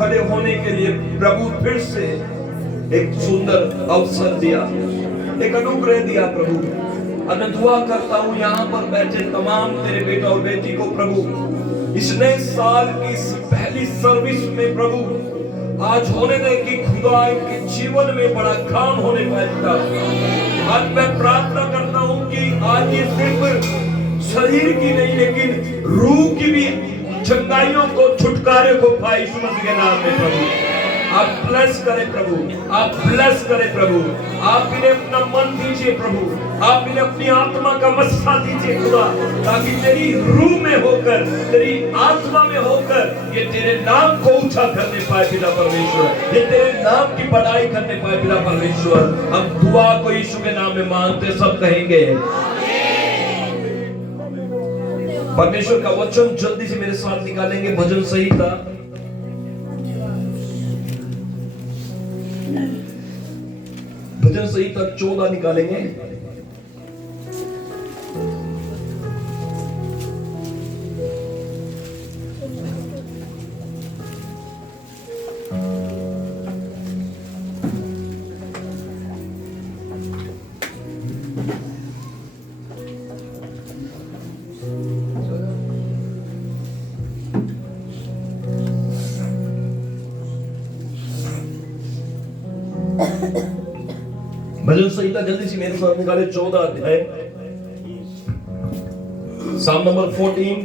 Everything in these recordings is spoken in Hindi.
खड़े होने के लिए प्रभु फिर से एक सुंदर अवसर दिया, एक अनुग्रह दिया प्रभु। और मैं दुआ करता हूँ यहाँ पर बैठे तमाम तेरे बेटा और बेटी को प्रभु, इस नए साल की इस पहली सर्विस में प्रभु आज होने दे कि खुदा इनके जीवन में बड़ा काम होने पाएगा। आज मैं प्रार्थना करता हूँ कि आज ये सिर्फ शरीर की नहीं लेकिन रूह की भी चंगाइयों को, छुटकारे को पाए यीशु मसीह के नाम में प्रभु। आप ब्लेस करें प्रभु, आप ब्लेस करें प्रभु, आप इन्हें अपना मन दीजिए प्रभु, आप इन्हें अपनी आत्मा का मस्सा दीजिए खुदा, ताकि तेरी रूह में होकर, तेरी आत्मा में होकर ये तेरे नाम को ऊंचा करने पाए पिता परमेश्वर, ये तेरे नाम की बड़ाई करने पाए पिता परमेश्वर। हम दुआ को यीशु के नाम में मांगते सब कहेंगे परमेश्वर का वचन जल्दी से मेरे साथ निकालेंगे। भजन संहिता भजन संहिता 14 निकालेंगे। भजन संहिता जल्दी से मेरे साथ निकाले 14 अध्याय, साम नंबर 14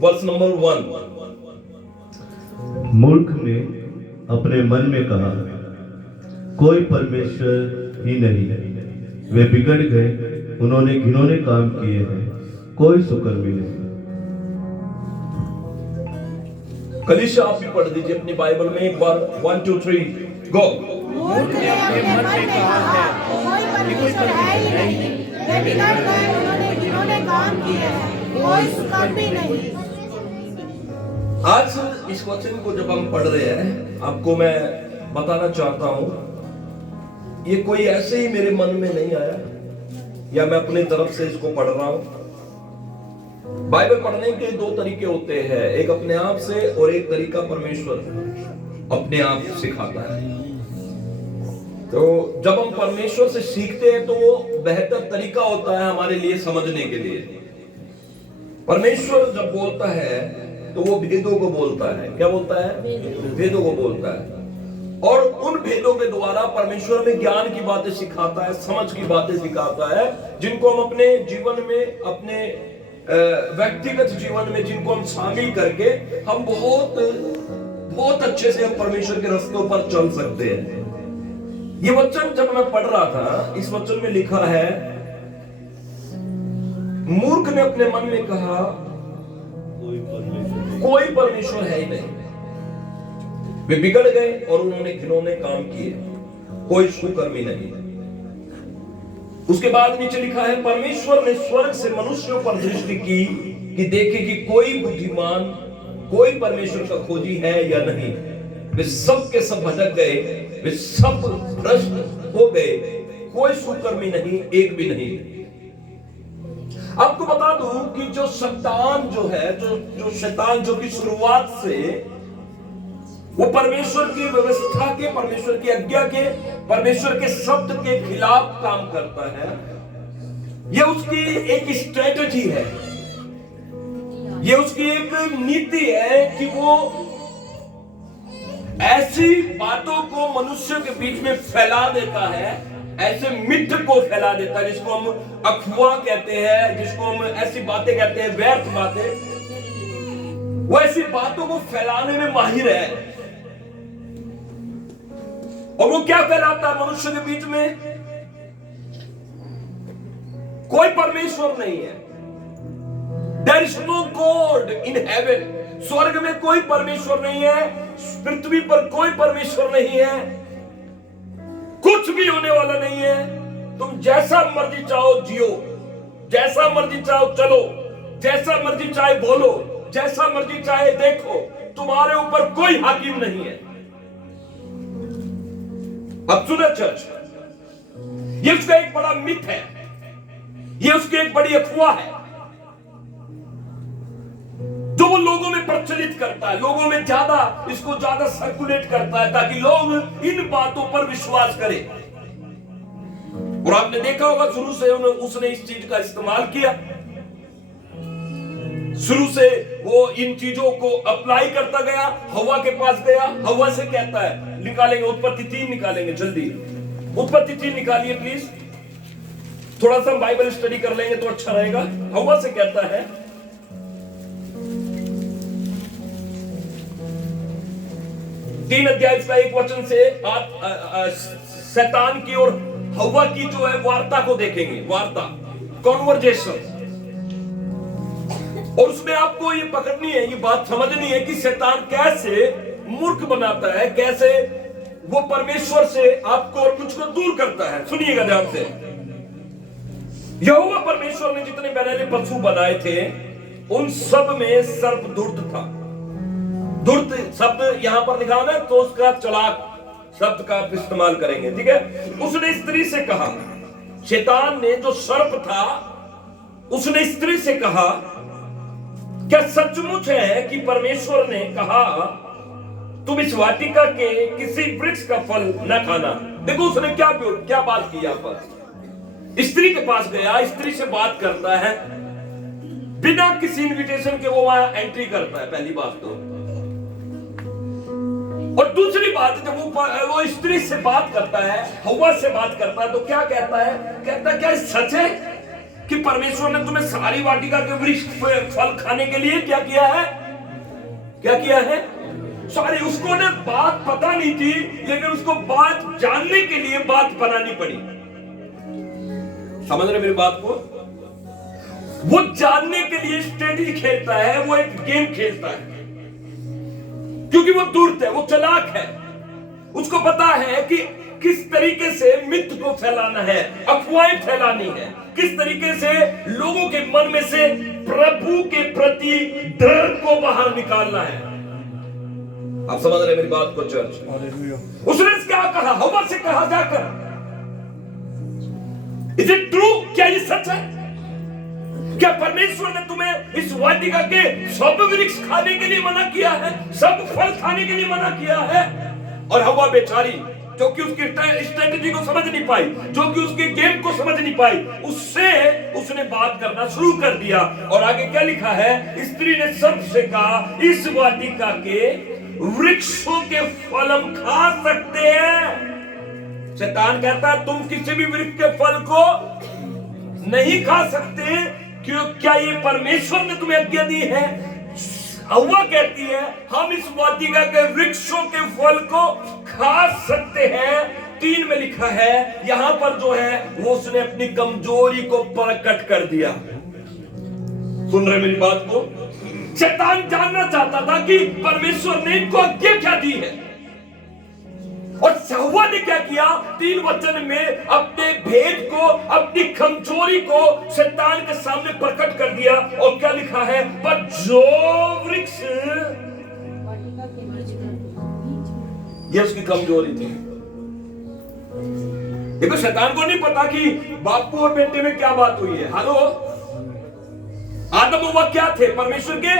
वर्स नंबर 1। मूर्ख ने अपने मन में कहा, कोई परमेश्वर ही नहीं, वे बिगड़ गए, उन्होंने घिनौने काम किए हैं, कोई सुकर्मी नहीं। कलीसिया आप भी पढ़ दीजिए अपनी बाइबल में एक बार, 1 2 3 गो। मूर्ख ने अपने मन में कहा है, कोई परमेश्वर है ही नहीं, वे बिगड़ गए, उन्होंने घिनौने काम किए हैं, कोई सुकर्मी नहीं। आज इस वचन को जब हम पढ़ रहे हैं, आपको मैं बताना चाहता हूं, ये कोई ऐसे ही मेरे मन में नहीं आया या मैं अपनी तरफ से इसको पढ़ रहा हूं। बाइबल पढ़ने के दो तरीके होते हैं, एक अपने आप से और एक तरीका परमेश्वर अपने आप सिखाता है। तो जब हम परमेश्वर से सीखते हैं तो वो बेहतर तरीका होता है हमारे लिए समझने के लिए। परमेश्वर जब बोलता है तो वो भेदों को बोलता है। क्या बोलता है? भेदों को बोलता है। और उन भेदों के द्वारा परमेश्वर हमें ज्ञान की बातें सिखाता है, समझ की बातें सिखाता है, जिनको हम अपने जीवन में, अपने व्यक्तिगत जीवन में जिनको हम शामिल करके हम बहुत अच्छे से हम परमेश्वर के रास्तों पर चल सकते हैं। ये वचन जब मैं पढ़ रहा था, इस वचन में लिखा है, मूर्ख ने अपने मन में कहा, कोई परमेश्वर है ही नहीं, वे बिगड़ गए और उन्होंने घिनौने काम किए, कोई सुकर्मी नहीं। उसके बाद नीचे लिखा है, परमेश्वर ने स्वर्ग से मनुष्यों पर दृष्टि की कि देखे कि कोई बुद्धिमान, कोई परमेश्वर का खोजी है या नहीं। वे सब के सब भटक गए, वे सब भ्रष्ट हो गए, कोई सुकर्मी नहीं, एक भी नहीं। आपको बता दूं कि जो शैतान जो है, जो शैतान जो की शुरुआत से वो परमेश्वर की व्यवस्था के, परमेश्वर की आज्ञा के, परमेश्वर के शब्द के खिलाफ काम करता है, ये उसकी एक स्ट्रेटजी है, ये उसकी एक नीति है कि वो ऐसी बातों को मनुष्य के बीच में फैला देता है, ऐसे मिथ को फैला देता है, जिसको हम अफवाह कहते हैं, जिसको हम ऐसी बातें कहते हैं, व्यर्थ बातें। वो ऐसी बातों को फैलाने में माहिर है। और वो क्या फैलाता है मनुष्य के बीच में? कोई परमेश्वर नहीं है। There is no God in heaven. स्वर्ग में कोई परमेश्वर नहीं है, पृथ्वी पर कोई परमेश्वर नहीं है, कुछ भी होने वाला नहीं है। तुम जैसा मर्जी चाहो जियो, जैसा मर्जी चाहो चलो, जैसा मर्जी चाहे बोलो, जैसा मर्जी चाहे देखो, तुम्हारे ऊपर कोई हाकिम नहीं है। अब सुनो चर्च, ये उसका एक बड़ा मिथ है, ये उसकी एक बड़ी अफवाह है। जो वो लोगों में प्रचलित करता है, लोगों में इसको ज्यादा सर्कुलेट करता है ताकि लोग इन बातों पर विश्वास करें। और आपने देखा होगा शुरू से उसने इस चीज का इस्तेमाल किया, शुरू से वो इन चीजों को अप्लाई करता गया। हवा के पास गया, हवा से कहता है, निकालेंगे उत्पत्ति 3 निकालेंगे, जल्दी उत्पत्ति 3 निकालिए प्लीज। थोड़ा सा बाइबल स्टडी कर लेंगे तो अच्छा रहेगा। हवा से कहता है, तीन अध्याय का 1 वचन से आप शैतान की और हवा की जो है वार्ता को देखेंगे, वार्ता, कॉन्वर्जेशन। और उसमें आपको ये पकड़नी है, ये बात समझनी है कि शैतान कैसे मूर्ख बनाता है, कैसे वो परमेश्वर से आपको और मुझको दूर करता है। सुनिएगा ध्यान से। यहोवा परमेश्वर ने जितने पहले पशु बनाए थे उन सब में सर्प धूर्त था। धूर्त शब्द यहां पर लिखा है तो उसका चलाक शब्द का आप इस्तेमाल करेंगे, ठीक है। उसने स्त्री से कहा, शैतान ने जो सर्प था उसने स्त्री से कहा, क्या सचमुच है कि परमेश्वर ने कहा तुम इस वाटिका के किसी वृक्ष का फल न खाना। देखो उसने क्या बात की यहां पर। स्त्री के पास गया, स्त्री से बात करता है, बिना किसी इनविटेशन के वो वहां एंट्री करता है, पहली बात तो। और दूसरी बात, जब वो स्त्री से बात करता है, हवा से बात करता है, तो क्या कहता है? कहता है क्या सच है कि परमेश्वर ने तुम्हें सारी वाटिका के वृक्ष फल खाने के लिए क्या किया है? क्या किया है? सारी, उसको ने बात पता नहीं थी, लेकिन उसको बात जानने के लिए बात बनानी पड़ी। समझ रहे मेरी बात को? वो जानने के लिए स्ट्रेटजी खेलता है, वो एक गेम खेलता है, क्योंकि वो धूर्त है, वो चालाक है। उसको पता है कि किस तरीके से मिथ को फैलाना है, अफवाहें फैलानी है, किस तरीके से लोगों के मन में से प्रभु के प्रति डर को बाहर निकालना है। आप समझ रहे मेरी बात को चर्च? उसने क्या कहा? हवा से कहा जाकर, इज इट ट्रू? क्या ये सच है? क्या परमेश्वर ने तुम्हें इस वाटिका के सब वृक्ष खाने के लिए मना किया है, सब फल खाने के लिए मना किया है? और हवा बेचारी, जो कि उसकी स्ट्रेटजी को समझ नहीं पाई, जो कि उसके गेम को समझ नहीं पाई, उससे उसने बात करना शुरू कर दिया। और आगे क्या लिखा है? स्त्री ने सर्प से कहा, इस वाटिका के वृक्षों के फल हम खा सकते हैं। शैतान कहता है तुम किसी भी वृक्ष के फल को नहीं खा सकते, क्यों? क्या ये परमेश्वर ने तुम्हें आज्ञा दी है? हव्वा कहती है हम इस वाटिका के वृक्षों के फल को खा सकते हैं। 3 में लिखा है, यहां पर जो है वो उसने अपनी कमजोरी को प्रकट कर दिया। सुन रहे मेरी बात को? शैतान जानना चाहता था कि परमेश्वर ने इनको आज्ञा क्या दी है, और हव्वा ने क्या किया? 3 वचन में अपने भेद को, अपनी कमजोरी को शैतान के सामने प्रकट कर दिया। और क्या लिखा है? पर जो वृक्ष, ये उसकी कमजोरी थी। देखो शैतान को नहीं पता कि बापू और बेटे में क्या बात हुई है। हेलो, आदम हव्वा क्या थे? परमेश्वर के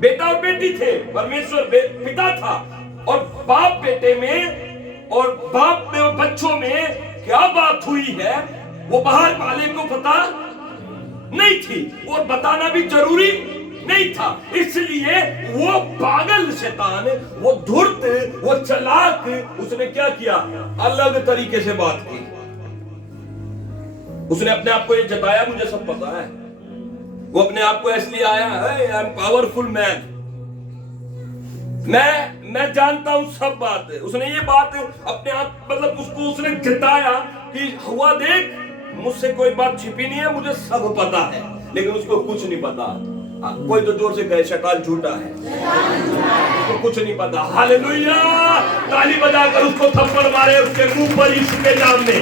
बेटा और बेटी थे। परमेश्वर पिता था, और बाप बेटे में और बाप में और बच्चों में क्या बात हुई है वो बाहर वाले को पता नहीं थी, और बताना भी जरूरी नहीं था। इसलिए वो पागल शैतान, वो धूर्त, वो चालाक, उसने क्या किया? अलग तरीके से बात की। उसने अपने आप को ये जताया, मुझे सब पता है। वो अपने आप को इसलिए आया है, आई एम पावरफुल मैन, मैं जानता हूं सब बात है। उसने ये बात अपने आप, मतलब उसको उसने जताया कि हुआ देख, मुझसे कोई बात छिपी नहीं है, मुझे सब पता है। लेकिन उसको कुछ नहीं पता। कोई तो जोर से कहे शैतान झूठा है, उसको कुछ नहीं पता। हालेलुया! ताली बजाकर उसको थप्पड़ मारे उसके मुंह पर यीशु के नाम में।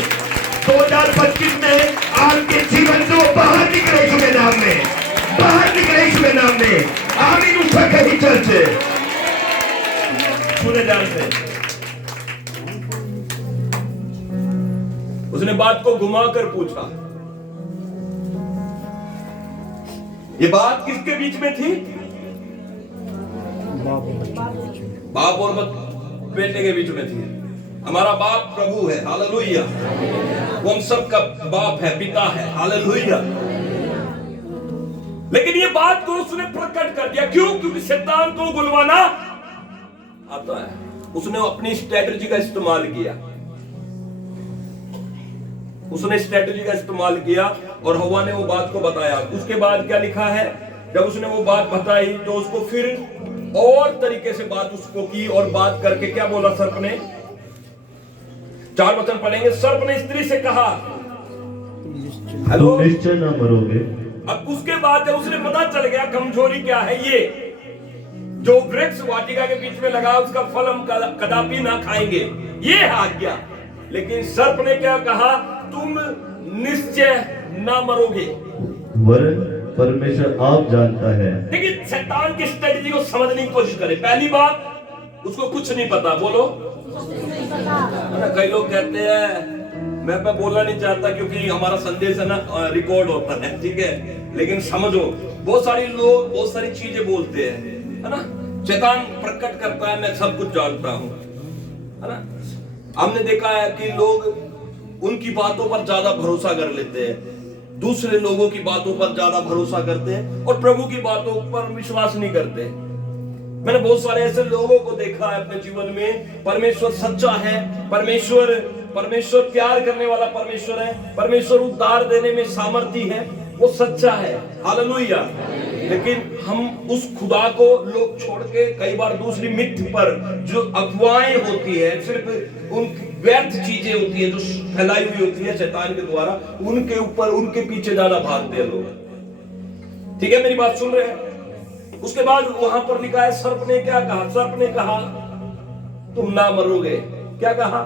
2025 में आपके जीवन से वो बाहर निकले यीशु के नाम में, बाहर निकले यीशु के नाम में। आमीन। उसका कहीं चर्च सुने ध्यान से। उसने बात को घुमाकर पूछा, ये बात किसके बीच में थी? बाप और बेटे के बीच में थी। हमारा बाप प्रभु है, हालेलुया। वो हम सबका बाप है, पिता है, हालेलुया। लेकिन ये बात को उसने प्रकट कर दिया। क्यों? क्योंकि शैतान को बुलवाना आता है। उसने अपनी स्ट्रेटजी का इस्तेमाल किया। उसने स्ट्रेटजी का इस्तेमाल किया और हवा ने वो बात को बताया। उसके बाद क्या लिखा है? जब उसने वो बात बताई तो उसको फिर और तरीके से बात उसको की और बात करके क्या बोला सर्प ने? 4 वचन पढ़ेंगे। सर्प ने स्त्री से कहा, हेलो, तुम निश्चय न मरोगे। अब उसके बाद जब उसने पता चल गया कमजोरी क्या है, ये जो वृक्ष वाटिका के बीच में लगा उसका फल हम कदापि ना खाएंगे, ये है आज्ञा। लेकिन सर्प ने क्या कहा? तुम निश्चय ना मरोगे। वरन परमेश्वर आप जानता है। लेकिन शैतान की स्ट्रेटजी को समझने की कोशिश करें। पहली बात, उसको कुछ नहीं पता। बोलो, कई लोग कहते हैं, मैं बोलना नहीं चाहता क्योंकि हमारा संदेश है ना रिकॉर्ड होता है, ठीक है। लेकिन समझो, बहुत सारे लोग बहुत सारी चीजें बोलते हैं, है ना। शैतान प्रकट करता है मैं सब कुछ जानता हूं, है ना। हमने देखा है कि लोग उनकी बातों पर ज्यादा भरोसा कर लेते हैं, दूसरे लोगों की बातों पर ज्यादा भरोसा करते हैं और प्रभु की बातों पर विश्वास नहीं करते। मैंने बहुत सारे ऐसे लोगों को देखा है अपने जीवन में। परमेश्वर सच्चा है, परमेश्वर प्यार करने वाला परमेश्वर है, परमेश्वर उद्धार देने में सामर्थी है, वो सच्चा है, हालेलुया। लेकिन हम उस खुदा को लोग छोड़ के कई बार दूसरी मिथ्य पर, जो अफवाहें होती है, सिर्फ उन व्यर्थ चीजें होती है जो फैलाई हुई होती है शैतान के द्वारा, उनके ऊपर, उनके पीछे ज्यादा भागते हैं लोग। ठीक है, मेरी बात सुन रहे हैं? उसके बाद वहां पर लिखा है, सर्प ने क्या कहा? सर्प ने कहा तुम ना मरोगे। क्या कहा?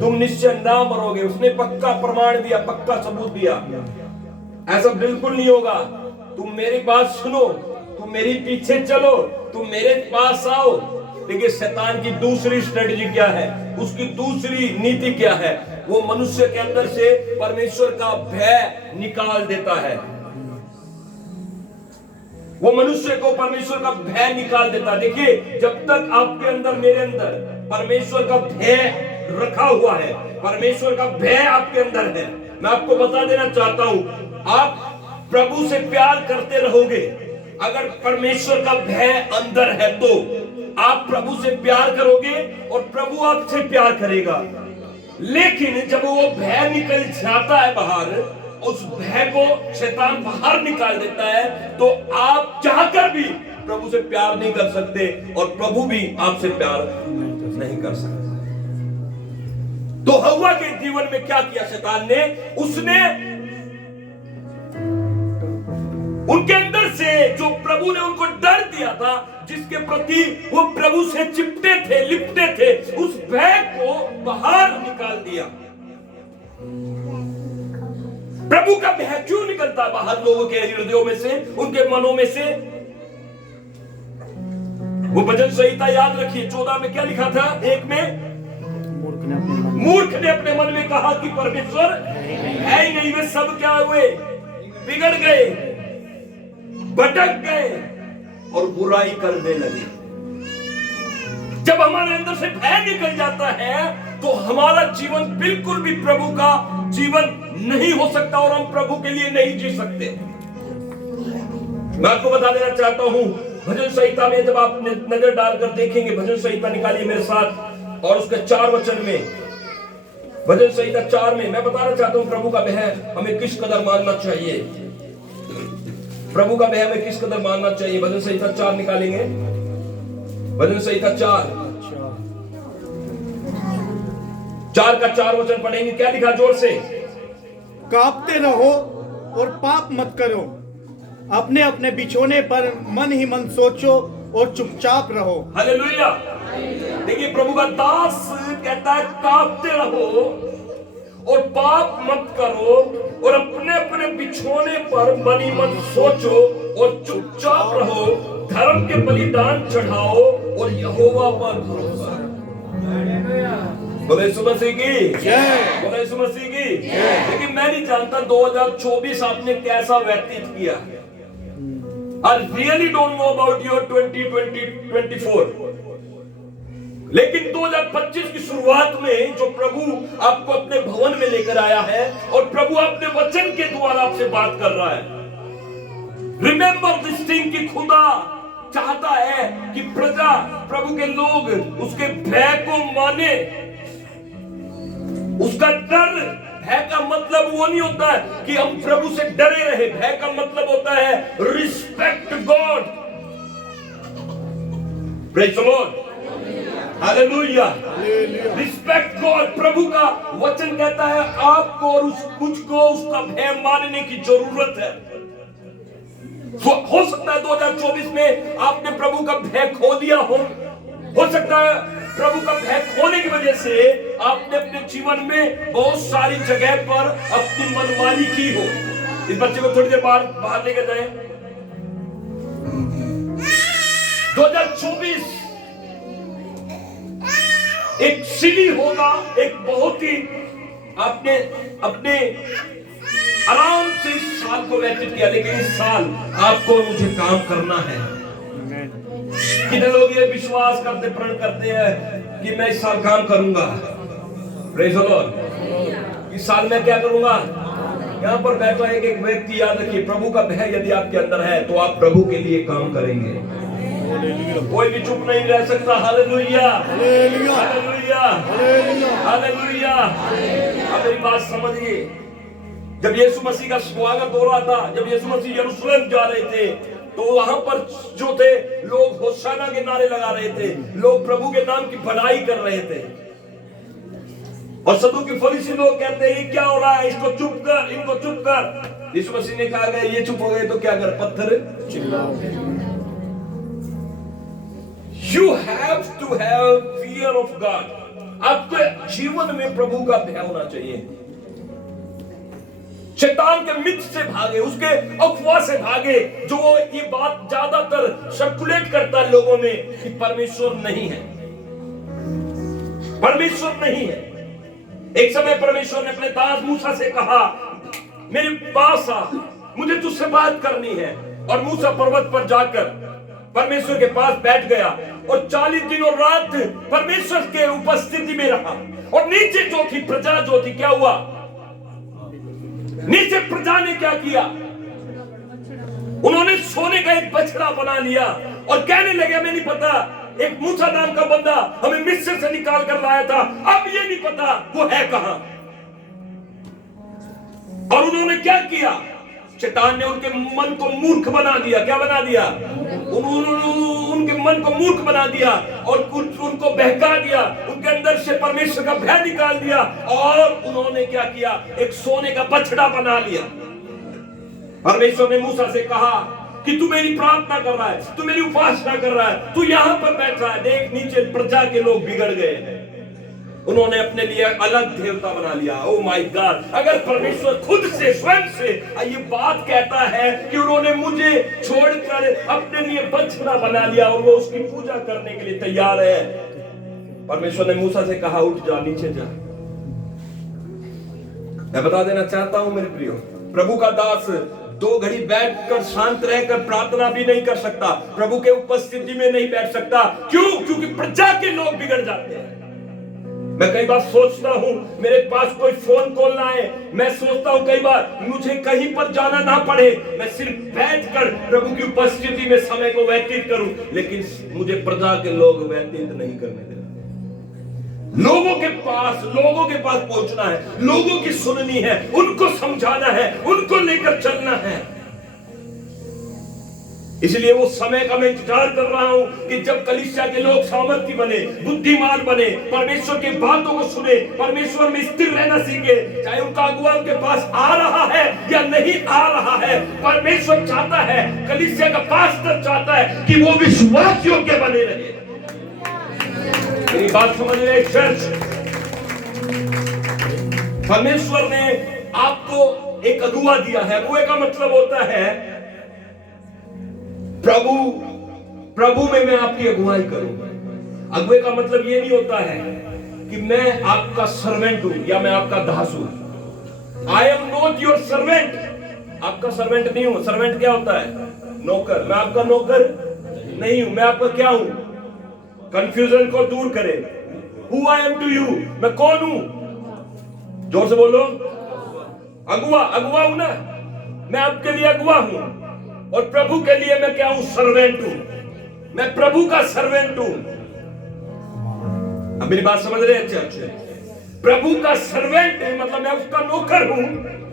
तुम निश्चय ना मरोगे। उसने पक्का प्रमाण दिया, पक्का सबूत दिया, ऐसा बिल्कुल नहीं होगा। तुम मेरी बात सुनो, तुम मेरे पीछे चलो, तुम मेरे पास आओ। देखिए शैतान की दूसरी स्ट्रेटजी क्या है, उसकी दूसरी नीति क्या है? वो मनुष्य के अंदर से परमेश्वर का भय निकाल देता है। वो मनुष्य को परमेश्वर का भय निकाल देता है। देखिए, जब तक आपके अंदर, मेरे अंदर परमेश्वर का भय रखा हुआ है, परमेश्वर का भय आपके अंदर है, मैं आपको बता देना चाहता हूं, आप प्रभु से प्यार करते रहोगे। अगर परमेश्वर का भय अंदर है तो आप प्रभु से प्यार करोगे और प्रभु आपसे प्यार करेगा। लेकिन जब वो भय निकल जाता है बाहर, उस भय को शैतान बाहर निकाल देता है, तो आप चाहकर भी प्रभु से प्यार नहीं कर सकते और प्रभु भी आपसे प्यार नहीं कर सकता। तो हव्वा के जीवन में क्या किया शैतान ने? उसने उनके अंदर से जो प्रभु ने उनको डर दिया था, जिसके प्रति वो प्रभु से चिपटे थे, लिपटे थे, उस भय को बाहर निकाल दिया। प्रभु का भय क्यों निकलता बाहर लोगों के हृदयों में से, उनके मनों में से? वो भजन संहिता याद रखिए, 14 में क्या लिखा था? 1 में, मूर्ख ने अपने मन में कहा कि परमेश्वर है ही नहीं। वे सब क्या हुए? बिगड़ गए, भटक गए और बुराई करने लगे। जब हमारे अंदर से भय निकल जाता है तो हमारा जीवन बिल्कुल भी प्रभु का जीवन नहीं हो सकता और हम प्रभु के लिए नहीं जी सकते। मैं आपको बता देना चाहता हूं, भजन संहिता में जब आप नजर डालकर देखेंगे, भजन संहिता निकालिए मेरे साथ, और उसके 4 वचन में, भजन संहिता 4 में मैं बताना चाहता हूं प्रभु का भय हमें किस कदर मानना चाहिए। प्रभु का भय हमें किस कदर मानना चाहिए। भजन संहिता 4 निकालेंगे, भजन संहिता 4 का 4 वचन पढ़ेंगे। क्या लिखा? जोर से, कांपते रहो और पाप मत करो, अपने अपने बिछोने पर मन ही मन सोचो और चुपचाप रहो। हालेलुया। देखिए प्रभु का दास कहता है कांपते रहो और पाप मत करो और अपने अपने बिछोने पर मन ही मन सोचो और चुपचाप रहो, धर्म के बलिदान चढ़ाओ और यहोवा पर भरोसा। बोले यीशु मसीह की जय, बोले यीशु मसीह की जय। लेकिन मैं नहीं जानता 2024 आपने कैसा व्यतीत किया। I really don't know about your 2024. लेकिन 2025 की शुरुआत में जो प्रभु आपको अपने भवन में लेकर आया है और प्रभु अपने वचन के द्वारा आपसे बात कर रहा है, रिमेंबर दिस थिंग कि खुदा चाहता है कि प्रजा, प्रभु के लोग उसके भय को माने। उसका डर, भय का मतलब वो नहीं होता है कि हम प्रभु से डरे रहे। भय का मतलब होता है respect God. Praise the Lord, hallelujah, respect God. प्रभु का वचन कहता है आपको और मुझको उसका भय मानने की जरूरत है। हो सकता है 2024 में आपने प्रभु का भय खो दिया हो सकता है प्रभु का भय खोने की वजह से आपने अपने जीवन में बहुत सारी जगह पर अपनी मनमानी की हो। इस बच्चे को थोड़ी देर बाहर लेकर जाए। 2024 एक सिली होगा, एक बहुत ही आपने अपने आराम से इस साल को व्यतीत किया, लेकिन इस साल आपको मुझे काम करना है। कितने लोग ये विश्वास करते, प्रण करते हैं कि मैं इस साल काम करूंगा। Praise the Lord. इस साल मैं क्या करूंगा? यहाँ पर बैठा एक एक व्यक्ति, याद रखिए, प्रभु का भय यदि आपके अंदर है तो आप प्रभु के लिए काम करेंगे। कोई भी चुप नहीं रह सकता। Hallelujah, hallelujah, hallelujah, hallelujah. अब मेरी बात समझिए। जब यीशु मसीह का स्वागत हो रहा था, जब यीशु मसीह यरूशलेम जा रहे थे, तो वहां पर जो थे लोग होशाना के नारे लगा रहे थे, लोग प्रभु के नाम की बढ़ाई कर रहे थे। और सदूकी फरीसी लोग कहते हैं ये क्या हो रहा है, इसको चुप कर, इनको चुप कर। यीशु मसीह ने कहा गया ये चुप हो गए तो क्या कर, पत्थर चिल्लाओ। You have to have fear of God. आपके जीवन में प्रभु का भय होना चाहिए। शैतान के मिथ से भागे, उसके अफवाह से भागे, जो ये बात ज्यादातर सर्कुलेट करता है लोगों में कि परमेश्वर नहीं है, परमेश्वर नहीं है। एक समय परमेश्वर ने अपने दास मूसा से कहा मेरे पास आ, मुझे तुझसे बात करनी है। और मूसा पर्वत पर जाकर परमेश्वर के पास बैठ गया और 40 दिन और रात परमेश्वर के उपस्थिति में रहा। और नीचे जो थी प्रजा, जो थी, क्या हुआ? नीचे प्रजा ने क्या किया? उन्होंने सोने का एक बछड़ा बना लिया और कहने लगे मैं नहीं पता, एक मूसा नाम का बंदा हमें मिस्र से निकाल कर लाया था, अब ये नहीं पता वो है कहां। और उन्होंने क्या किया? शैतान ने उनके मन को मूर्ख बना दिया। क्या बना दिया? उनके मन को मूर्ख बना दिया और उनको बहका दिया, उनके अंदर से परमेश्वर का भय निकाल दिया। और उन्होंने क्या किया? एक सोने का बछड़ा बना लिया। परमेश्वर ने मूसा से कहा कि तू मेरी प्रार्थना कर रहा है, तू मेरी उपासना कर रहा है, तू यहां पर बैठ रहा है, देख नीचे प्रजा के लोग बिगड़ गए हैं, उन्होंने अपने लिए अलग देवता बना लिया। Oh my God! अगर परमेश्वर खुद से, स्वयं से ये बात कहता है कि उन्होंने मुझे छोड़कर अपने लिए बछड़ा बना लिया और वो उसकी पूजा करने के लिए तैयार है। परमेश्वर ने मूसा से कहा उठ जा, नीचे जा। मैं बता देना चाहता हूं मेरे प्रियो, प्रभु का दास 2 घड़ी बैठकर शांत रहकर प्रार्थना भी नहीं कर सकता, प्रभु के उपस्थिति में नहीं बैठ सकता। क्यों? क्योंकि प्रजा के लोग बिगड़ जाते हैं। मैं कई बार सोचता हूं मेरे पास कोई फोन कॉल ना आए, मैं सोचता हूं कई बार मुझे कहीं पर जाना ना पड़े, मैं सिर्फ बैठकर प्रभु की उपस्थिति में समय को व्यतीत करूं, लेकिन मुझे प्रजा के लोग व्यतीत नहीं करने देते। लोगों के पास पहुंचना है, लोगों की सुननी है, उनको समझाना है, उनको लेकर चलना है। इसलिए वो समय का मैं इंतजार कर रहा हूं कि जब कलीसिया के लोग सामर्थी बने, बुद्धिमान बने, परमेश्वर की बातों को सुने, परमेश्वर में स्थिर रहना सीखे। चाहे उनका अगुआ उनके पास आ रहा है या नहीं आ रहा है, परमेश्वर चाहता है, कलीसिया का पास्टर चाहता है कि वो विश्वास योग्य बने रहे। मेरी बात समझ रहे चर्च? परमेश्वर ने आपको एक अगुआ दिया है। अगुए का मतलब होता है प्रभु में मैं आपकी अगुवाई करूं। अगुए का मतलब ये नहीं होता है कि मैं आपका सर्वेंट हूं या मैं आपका दास हूं। I am not your servant. आपका सर्वेंट नहीं हूं। सर्वेंट क्या होता है? नौकर। मैं आपका नौकर नहीं हूं, मैं आपका क्या हूं? कंफ्यूजन को दूर करें। Who I am to you, मैं कौन हूं? जोर से बोलो। अगुआ, अगुआ हूं ना, मैं आपके लिए अगुआ हूं। और प्रभु के लिए मैं क्या हूं? सर्वेंट हूं। मैं प्रभु का सर्वेंट हूं। अब मेरी बात समझ रहे हैं चर्च? प्रभु का सर्वेंट है मतलब मैं उसका नौकर हूं।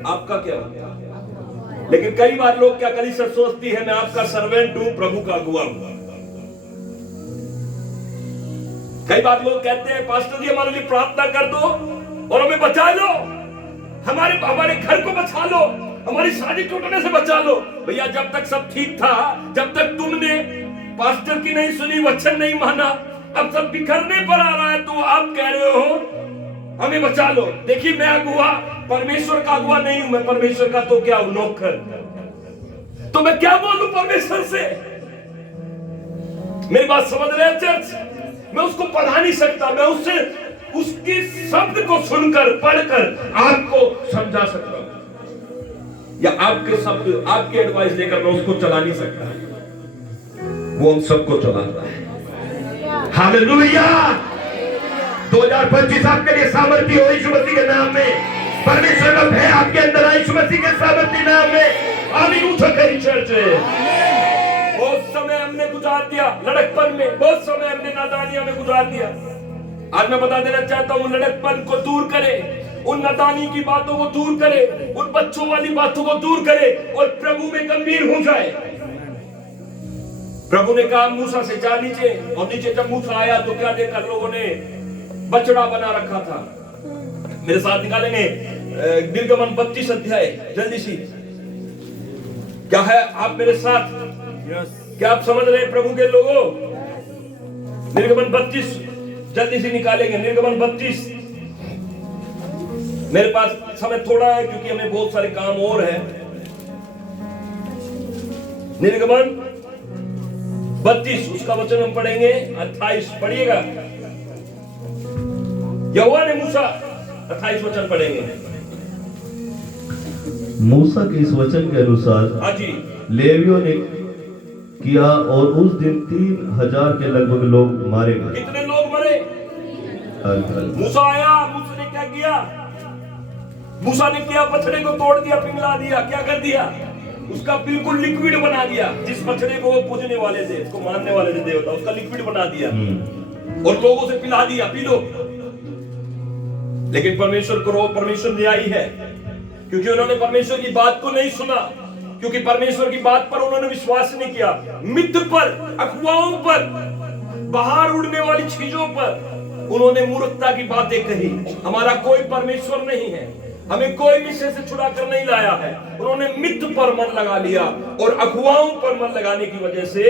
आपका क्या हूं? लेकिन कई बार लोग क्या कलीसिया सोचती है, मैं आपका सर्वेंट हूं, प्रभु का अगुआ हूं। कई बार लोग कहते हैं, पास्टर जी हमारे लिए प्रार्थना कर दो और हमें बचा लो, हमारे घर को बचा लो, हमारी शादी टूटने से बचा लो। भैया जब तक सब ठीक था, जब तक तुमने पास्टर की नहीं सुनी, वचन नहीं माना, अब सब बिखरने पर आ रहा है तो आप कह रहे हो हमें बचा लो। देखिए मैं अगुआ, परमेश्वर का अगुआ नहीं हूं, मैं परमेश्वर का तो क्या हूं? नौकर। तो मैं क्या बोलूं परमेश्वर से? मेरी बात समझ रहे हैं चर्च? मैं उसको पढ़ा नहीं सकता, मैं उससे उसके शब्द को सुनकर पढ़कर आपको समझा सकता हूं, या आपके शब्द आपकी एडवाइस लेकर मैं उसको चला नहीं सकता। वो हम सबको चलाता है। हालेलुया। 2025 आपके लिए सामर्थ्य हो यीशु मसीह के नाम में। परमेश्वर का भय आपके अंदर आए यीशु मसीह के सामर्थ्य नाम में। आमीन। उठो करी चर्च। बहुत समय हमने गुजार दिया लड़कपन में, बहुत समय हमने नादानिया में गुजार दिया। आज मैं बता देना चाहता हूं, लड़कपन को दूर करे, उन नादानी की बातों को दूर करे, उन बच्चों वाली बातों को दूर करे और प्रभु में गंभीर हो जाए। प्रभु ने कहा मूसा से जा नीचे, और नीचे जब मूसा आया तो क्या देखा लोगों ने? बछड़ा बना रखा था। मेरे साथ निकालेंगे निर्गमन 32 अध्याय जल्दी सी। क्या है आप मेरे साथ? क्या आप समझ रहे हैं प्रभु के लोगों? निर्गमन 32 जल्दी से निकालेंगे। निर्गमन 32। मेरे पास समय थोड़ा है क्योंकि हमें बहुत सारे काम और है। निर्गमन 32 उसका वचन हम पढ़ेंगे 28। पढ़िएगा। यहोवा ने मूसा 28 वचन पढ़ेंगे। मूसा के इस वचन के अनुसार हाँ जी, लेवियों ने किया और उस दिन 3000 के लगभग लोग मारे गए। कितने लोग मरे? मूसा आया, मूसा ने क्या किया? मूसा ने क्या? बछड़े को तोड़ दिया, पिघला दिया, क्या कर दिया? उसका बिल्कुल लिक्विड बना दिया। जिस बछड़े को वो पूजने वाले थे, उसको मानने वाले थे देवता, उसका लिक्विड बना दिया और लोगों से पिला दिया, पी लो। लेकिन परमेश्वर को रोक, परमेश्वर न्यायी है क्योंकि उन्होंने परमेश्वर की बात को नहीं सुना, क्योंकि परमेश्वर की बात पर उन्होंने विश्वास नहीं किया। मिथ पर, अफवाहों पर, बाहर उड़ने वाली चीजों पर उन्होंने मूर्खता की बातें कही। हमारा कोई परमेश्वर नहीं है, हमें कोई विषय से छुड़ा कर नहीं लाया है। उन्होंने मिथ पर मन लगा लिया और अफवाहों पर मन लगाने की वजह से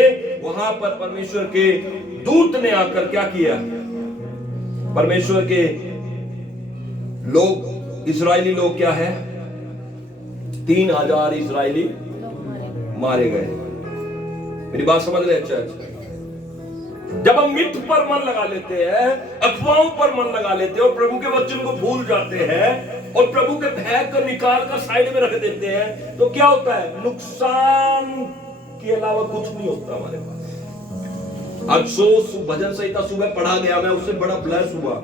वहां पर परमेश्वर के दूत ने आकर क्या किया? परमेश्वर के लोग, इजरायली लोग क्या है? 3000 इजरायली मारे गए। मेरी बात समझ रहे हैं चर्च? जब हम मिथ पर मन लगा लेते हैं, अफवाहों पर मन लगा लेते हैं और प्रभु के वचन को भूल जाते हैं और प्रभु के भय को निकाल कर साइड में रख देते हैं, तो क्या होता है? नुकसान के अलावा कुछ नहीं होता हमारे पास। आज भजन संहिता सुबह पढ़ा गया, मैं उससे बड़ा ब्लेस हुआ।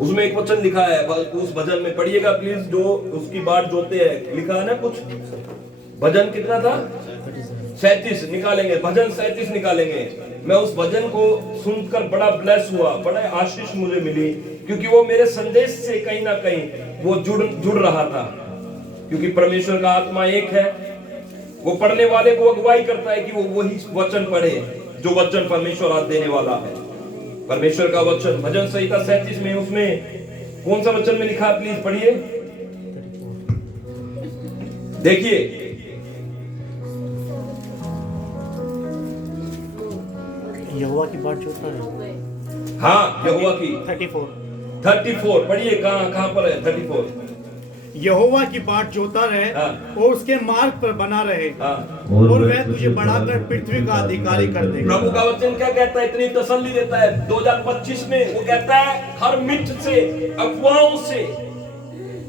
उसमें एक वचन लिखा है, उस भजन में पढ़िएगा प्लीज, जो उसकी बात जोते हैं, लिखा है ना कुछ। भजन कितना था? 37 निकालेंगे, भजन 37 निकालेंगे। मैं उस भजन को सुनकर बड़ा ब्लेस हुआ, बड़ा आशीष मुझे मिली, क्योंकि वो मेरे संदेश से कहीं ना कहीं वो जुड़ रहा था। क्योंकि परमेश्वर का आत्मा एक है, वो पढ़ने वाले को अगुवाई करता है कि वो वही वचन पढ़े जो वचन परमेश्वर आज देने वाला है। परमेश्वर का वचन भजन संहिता 37 में, उसमें कौन सा वचन में लिखा है? प्लीज पढ़िए, देखिए। यहोवा की बाट जोता है। हाँ, यहोवा की 34 पढ़िए। कहां पर है 34? यहोवा की बाट जोता रहे हाँ। और उसके मार्ग पर बना रहे, हाँ। और वह तुझे बढ़ाकर पृथ्वी का अधिकारी कर देगा। प्रभु का वचन क्या कहता है? इतनी तसल्ली देता है 2025 में। वो कहता है हर मिथ से, अफवाहों से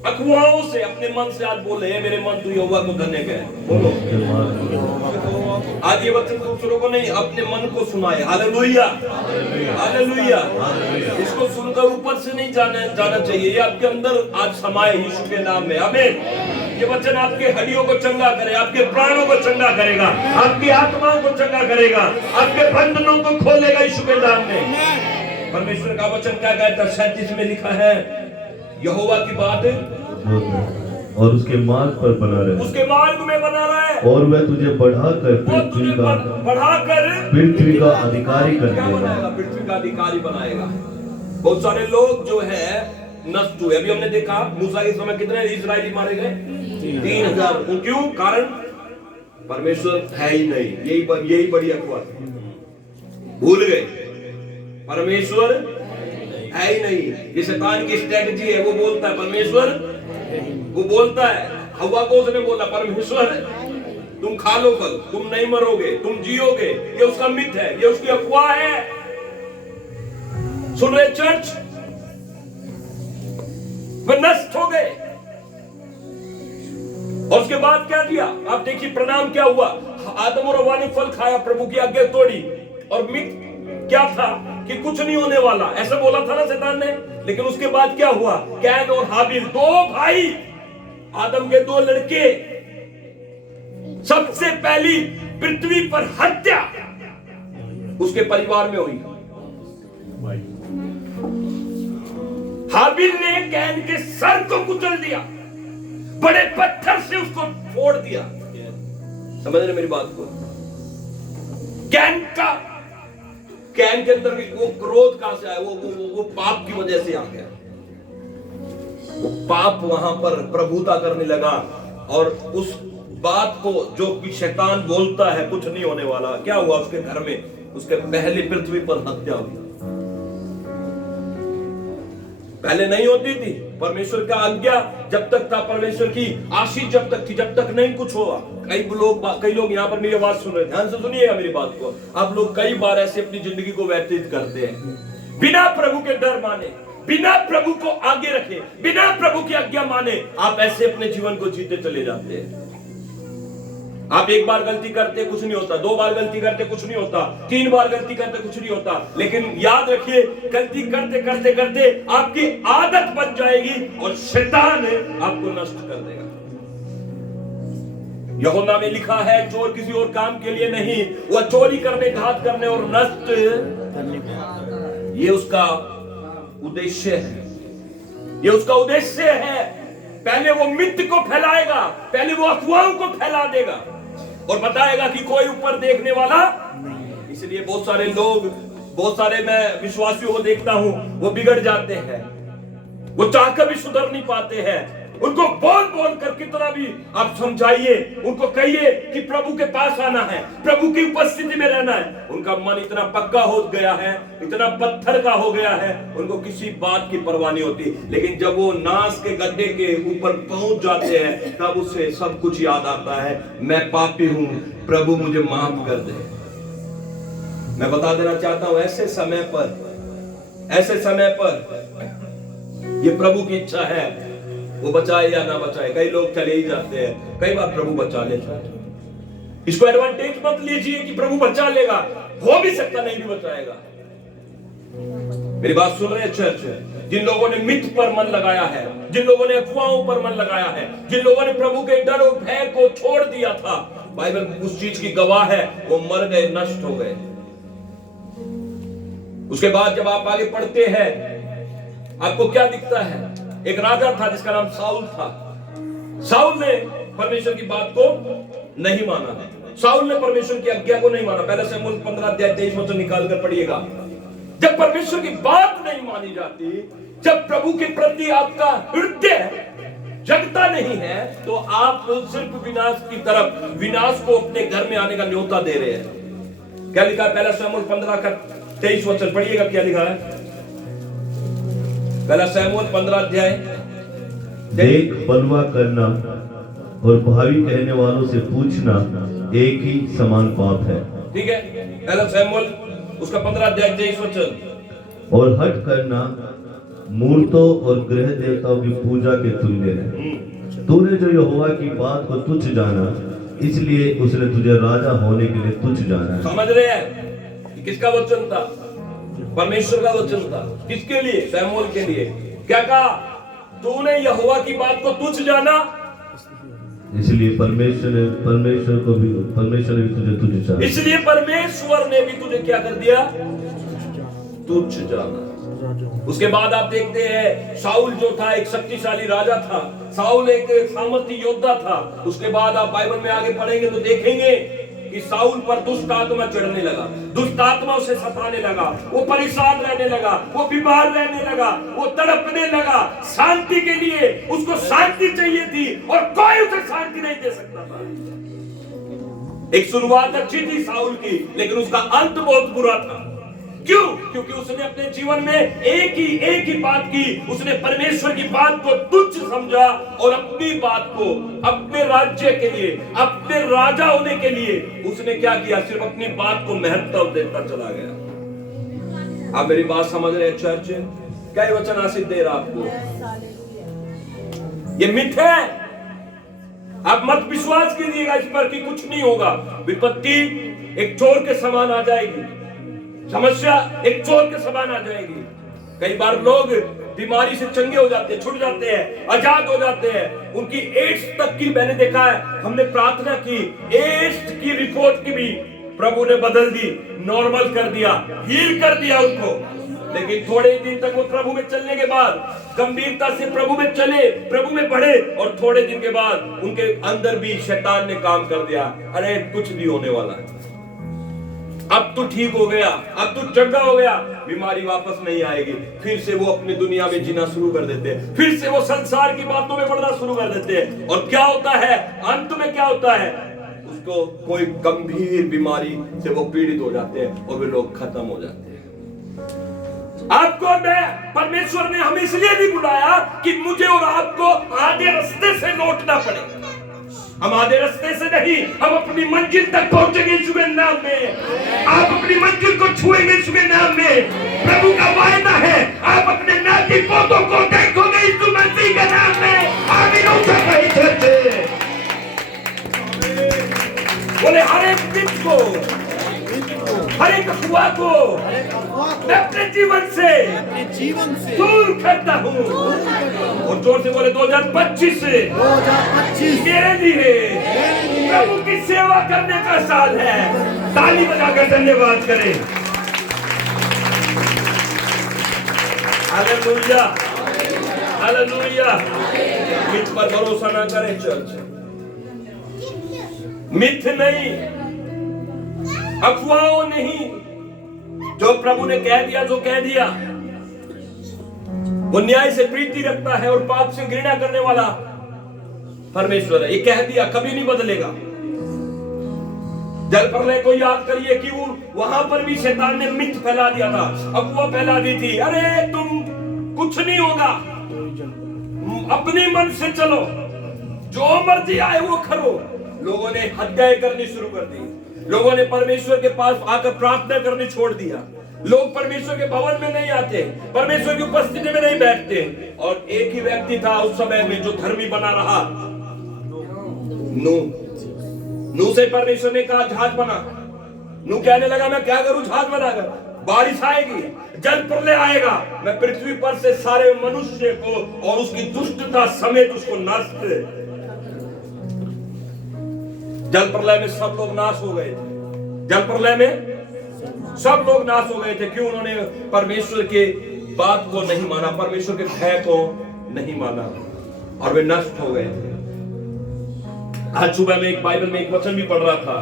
अफवाहों से अपने मन से आज बोले, "हे मेरे मन, तू यहोवा को धन्य कह।" बोलो। आज ये वचन दूसरों को नहीं, अपने मन को सुनाए। Hallelujah, hallelujah. इसको सुनकर ऊपर से नहीं जाना चाहिए, ये आपके अंदर आज समाये यीशु के नाम में। आमीन। ये वचन आपके हड्डियों को चंगा करे, आपके प्राणों को चंगा करेगा, आपकी आत्माओं को चंगा करेगा, आपके बंधनों को खोलेगा यीशु के नाम में। परमेश्वर का वचन क्या कहता है? 37 में लिखा है, यहोवा की बात और उसके मार्ग पर बना रहे, उसके मार्ग में बना रहा है, और वह तुझे बढ़ाकर वो तुझे बढ़ाकर पृथ्वी का अधिकारी कर क्या देगा। बनाएगा? पृथ्वी का अधिकारी बनाएगा। बहुत सारे लोग जो है नष्ट हुए। अभी हमने देखा मूसा के समय कितने इजरायली मारे गए? 3000। क्यों? कारण परमेश्वर है ही नहीं। यही बड़ी अफवाह थी। भूल गए परमेश्वर है ही नहीं। ये शैतान की स्ट्रेटजी है। वो बोलता है परमेश्वर, वो बोलता है, हव्वा को उसने बोला परमेश्वर तुम खा लो फल, तुम नहीं मरोगे, तुम जियोगे। ये उसका मिथ है, ये उसकी अफवाह है। सुन रहे चर्च? वे नष्ट हो गए। और उसके बाद क्या दिया? आप देखिए परिणाम क्या हुआ। आदम और हव्वा ने फल खाया, प्रभु की आज्ञा तोड़ी, और मिथ क्या था कि कुछ नहीं होने वाला, ऐसा बोला था ना शैतान ने। लेकिन उसके बाद क्या हुआ? कैन और हाबिल, दो भाई, आदम के दो लड़के, सबसे पहली पृथ्वी पर हत्या उसके परिवार में हुई। हाबिल ने कैन के सर को कुचल दिया, बड़े पत्थर से उसको फोड़ दिया। समझ रहे मेरी बात को? कैन के अंदर वो क्रोध कहां से आया? वो पाप की वजह से आ गया। वो पाप वहां पर प्रभुता करने लगा, और उस बात को जो कि शैतान बोलता है कुछ नहीं होने वाला, क्या हुआ उसके घर में? उसके पहले पृथ्वी पर हत्या हुई। पहले नहीं होती थी। परमेश्वर का आज्ञा जब तक था, परमेश्वर की आशीष जब तक थी, जब तक नहीं कुछ हुआ। कई लोग यहाँ पर मेरी आवाज सुन रहे हैं, ध्यान से सुनिएगा मेरी बात को। आप लोग कई बार ऐसे अपनी जिंदगी को व्यतीत करते हैं बिना प्रभु के डर माने, बिना प्रभु को आगे रखे, बिना प्रभु की आज्ञा माने। आप ऐसे अपने जीवन को जीते चले जाते हैं। आप एक बार गलती करते कुछ नहीं होता, 2 बार गलती करते कुछ नहीं होता, 3 बार गलती करते कुछ नहीं होता। लेकिन याद रखिए, गलती करते करते करते आपकी आदत बन जाएगी और शैतान आपको नष्ट कर देगा। यूहन्ना में लिखा है, चोर किसी और काम के लिए नहीं, वह चोरी करने, घात करने और नष्ट करने, ये उसका उद्देश्य है। ये उसका उद्देश्य है। पहले वो मिथ्य को फैलाएगा, पहले वो अफवाहों को फैला देगा और बताएगा कि कोई ऊपर देखने वाला। इसलिए बहुत सारे लोग, बहुत सारे मैं विश्वासियों को देखता हूं, वो बिगड़ जाते हैं। वो चाहकर भी सुधर नहीं पाते हैं। उनको बोल बोल कर कितना भी आप समझाइए, उनको कहिए कि प्रभु के पास आना है, प्रभु की उपस्थिति में रहना है, उनका मन इतना पक्का हो गया है, इतना पत्थर का हो गया है, उनको किसी बात की परवाह नहीं होती। लेकिन जब वो नाश के गड्ढे के ऊपर पहुंच जाते हैं, तब उसे सब कुछ याद आता है, मैं पापी हूं, प्रभु मुझे माफ कर दे। मैं बता देना चाहता हूं, ऐसे समय पर ये प्रभु की इच्छा है, वो बचाए या ना बचाए। कई लोग चले ही जाते हैं, कई बार प्रभु बचा लेता है। इसको एडवांटेज मत लीजिए कि प्रभु बचा लेगा, हो भी सकता नहीं भी बचाएगा। मेरी बात सुन रहे हैं चर्च? जिन लोगों ने मिथ पर मन लगाया है, जिन लोगों ने अफवाहों पर मन लगाया है, जिन लोगों ने प्रभु के डर और भय को छोड़ दिया था, बाइबल उस चीज की गवाह है, वो मर गए, नष्ट हो गए। उसके बाद जब आप आगे पढ़ते हैं, आपको क्या दिखता है? एक राजा था जिसका नाम साउल था। साउल ने परमेश्वर की बात को नहीं माना, साउल ने परमेश्वर की आज्ञा को नहीं माना। पहले शमूएल 15:23 निकाल कर पढ़िएगा। जब परमेश्वर की बात नहीं मानी जाती, जब प्रभु के प्रति आपका हृदय जगता नहीं है, तो आप सिर्फ विनाश की तरफ, विनाश को अपने घर में आने का न्योता दे रहे हैं। क्या लिखा है? पहला शमूएल 15:23 पढ़िएगा, क्या लिखा है? पहला शमूएल 15 देख, बलवा करना और भावी कहने वालों से पूछना एक ही समान पाप है। ठीक है, पहला शमूएल उसका 15 23 और हट करना मूर्तों और ग्रह देवताओं की पूजा के तुल्य है। तूने जो यहोवा की बात को तुच्छ जाना, इसलिए उसने तुझे राजा होने के लिए तुच्छ जाना है। समझ रहे हैं? ये किसका वचन था? परमेश्वर का वचन था। किसके लिए? शमूएल के लिए। क्या कहा? तूने यहोवा की बात को तुच्छ जाना, इसलिए परमेश्वर ने भी तुझे तुच्छ जाना। इसलिए परमेश्वर ने भी तुझे क्या कर दिया? तुच्छ जाना। उसके बाद आप देखते हैं शाऊल जो था एक शक्तिशाली राजा था, शाऊल एक सामर्थी योद्धा था। उसके बाद आप बाइबल में आगे पढ़ेंगे तो देखेंगे कि शाऊल पर दुष्ट आत्मा चढ़ने लगा, दुष्ट आत्मा उसे सताने लगा, वो परेशान रहने लगा, वो बीमार रहने लगा, वो तड़पने लगा। शांति के लिए उसको शांति चाहिए थी और कोई उसे शांति नहीं दे सकता था। एक शुरुआत अच्छी थी शाऊल की, लेकिन उसका अंत बहुत बुरा था। क्यों? क्योंकि उसने अपने जीवन में एक ही बात की, उसने परमेश्वर की बात को तुच्छ समझा और अपनी बात को अपने राज्य के लिए, अपने राजा होने के लिए उसने क्या किया? सिर्फ अपनी बात को महत्व देता चला गया। आप मेरी बात समझ रहे हैं चर्च? क्या ये वचन आशीष दे रहा आपको? ये मिथ है, आप मत विश्वास कीजिएगा इस पर कि कुछ नहीं होगा। विपत्ति एक चोर के समान आ जाएगी, समस्या एक चोर के समान आ जाएगी। कई बार लोग बीमारी से चंगे हो जाते हैं, छूट जाते हैं, आजाद हो जाते हैं। उनकी एड्स तक की मैंने देखा है, हमने प्रार्थना की, एड्स की रिपोर्ट की भी प्रभु ने बदल दी, नॉर्मल कर दिया, हील कर दिया उनको। लेकिन थोड़े दिन तक वो प्रभु में चलने के बाद गंभीरता से प्रभु में चले, प्रभु में बढ़े, और थोड़े दिन के बाद उनके अंदर भी शैतान ने काम कर दिया। अरे कुछ नहीं होने वाला है, अब तो ठीक हो गया, अब तो चंगा हो गया, बीमारी वापस नहीं आएगी। फिर से वो अपनी दुनिया में जीना शुरू कर देते हैं, फिर से वो संसार की बातों में बढ़ना शुरू कर देते हैं। और क्या होता है अंत में? क्या होता है? उसको कोई गंभीर बीमारी से वो पीड़ित हो जाते हैं और वे लोग खत्म हो जाते हैं। आपको मैं, परमेश्वर ने हमें इसलिए भी बुलाया कि मुझे और आपको आधे रास्ते से लौटना पड़े। हम आधे रास्ते से नहीं, हम अपनी मंजिल तक पहुंचेंगे यीशु के नाम में। आप अपनी मंजिल को छुएंगे यीशु के नाम में। प्रभु का वायदा है, आप अपने नाती पोतों को देखोगे यीशु मसीह के नाम में। आमीन। ऊंचा कहिए बोले, हर एक दिन को, हर एक अफवाह को मैं अपने जीवन से दूर करता हूँ। और जोर से बोले 2025 मेरे लिए प्रभु की सेवा करने का साल है। ताली बजाकर धन्यवाद करें। Hallelujah, hallelujah. मिथ पर भरोसा ना करें चर्च, मिथ नहीं, अफवाहों नहीं। जो प्रभु ने कह दिया, जो कह दिया, वो न्याय से प्रीति रखता है और पाप से घृणा करने वाला परमेश्वर है। ये कह दिया, कभी नहीं बदलेगा। जल प्रलय को याद करिए कि वो वहां पर भी शैतान ने मिथ फैला दिया था, अफवाह फैला दी थी। अरे तुम कुछ नहीं होगा, अपने मन से चलो, जो मर्जी आए वो करो। लोगों ने हत्याएं करनी शुरू कर दी, लोगों ने परमेश्वर के पास आकर प्रार्थना करनी छोड़ दिया। लोग परमेश्वर के भवन में नहीं आते, परमेश्वर की उपस्थिति में नहीं बैठते। और एक ही व्यक्ति था उस समय में जो धर्मी बना रहा, नूह से परमेश्वर ने कहा जहाज बना। नूह कहने लगा मैं क्या करूं जहाज बनाकर, बारिश आएगी, जल प्रलय आएगा, मैं पृथ्वी पर से सारे मनुष्य को और उसकी दुष्टता समेत उसको नष्ट। जल प्रलय में सब लोग नाश हो गए थे, जल प्रलय में सब लोग नाश हो गए थे। क्यों? उन्होंने परमेश्वर के बात को नहीं माना, परमेश्वर के भय को नहीं माना और वे नष्ट हो गए थे। आज सुबह में एक बाइबल में एक वचन भी पढ़ रहा था,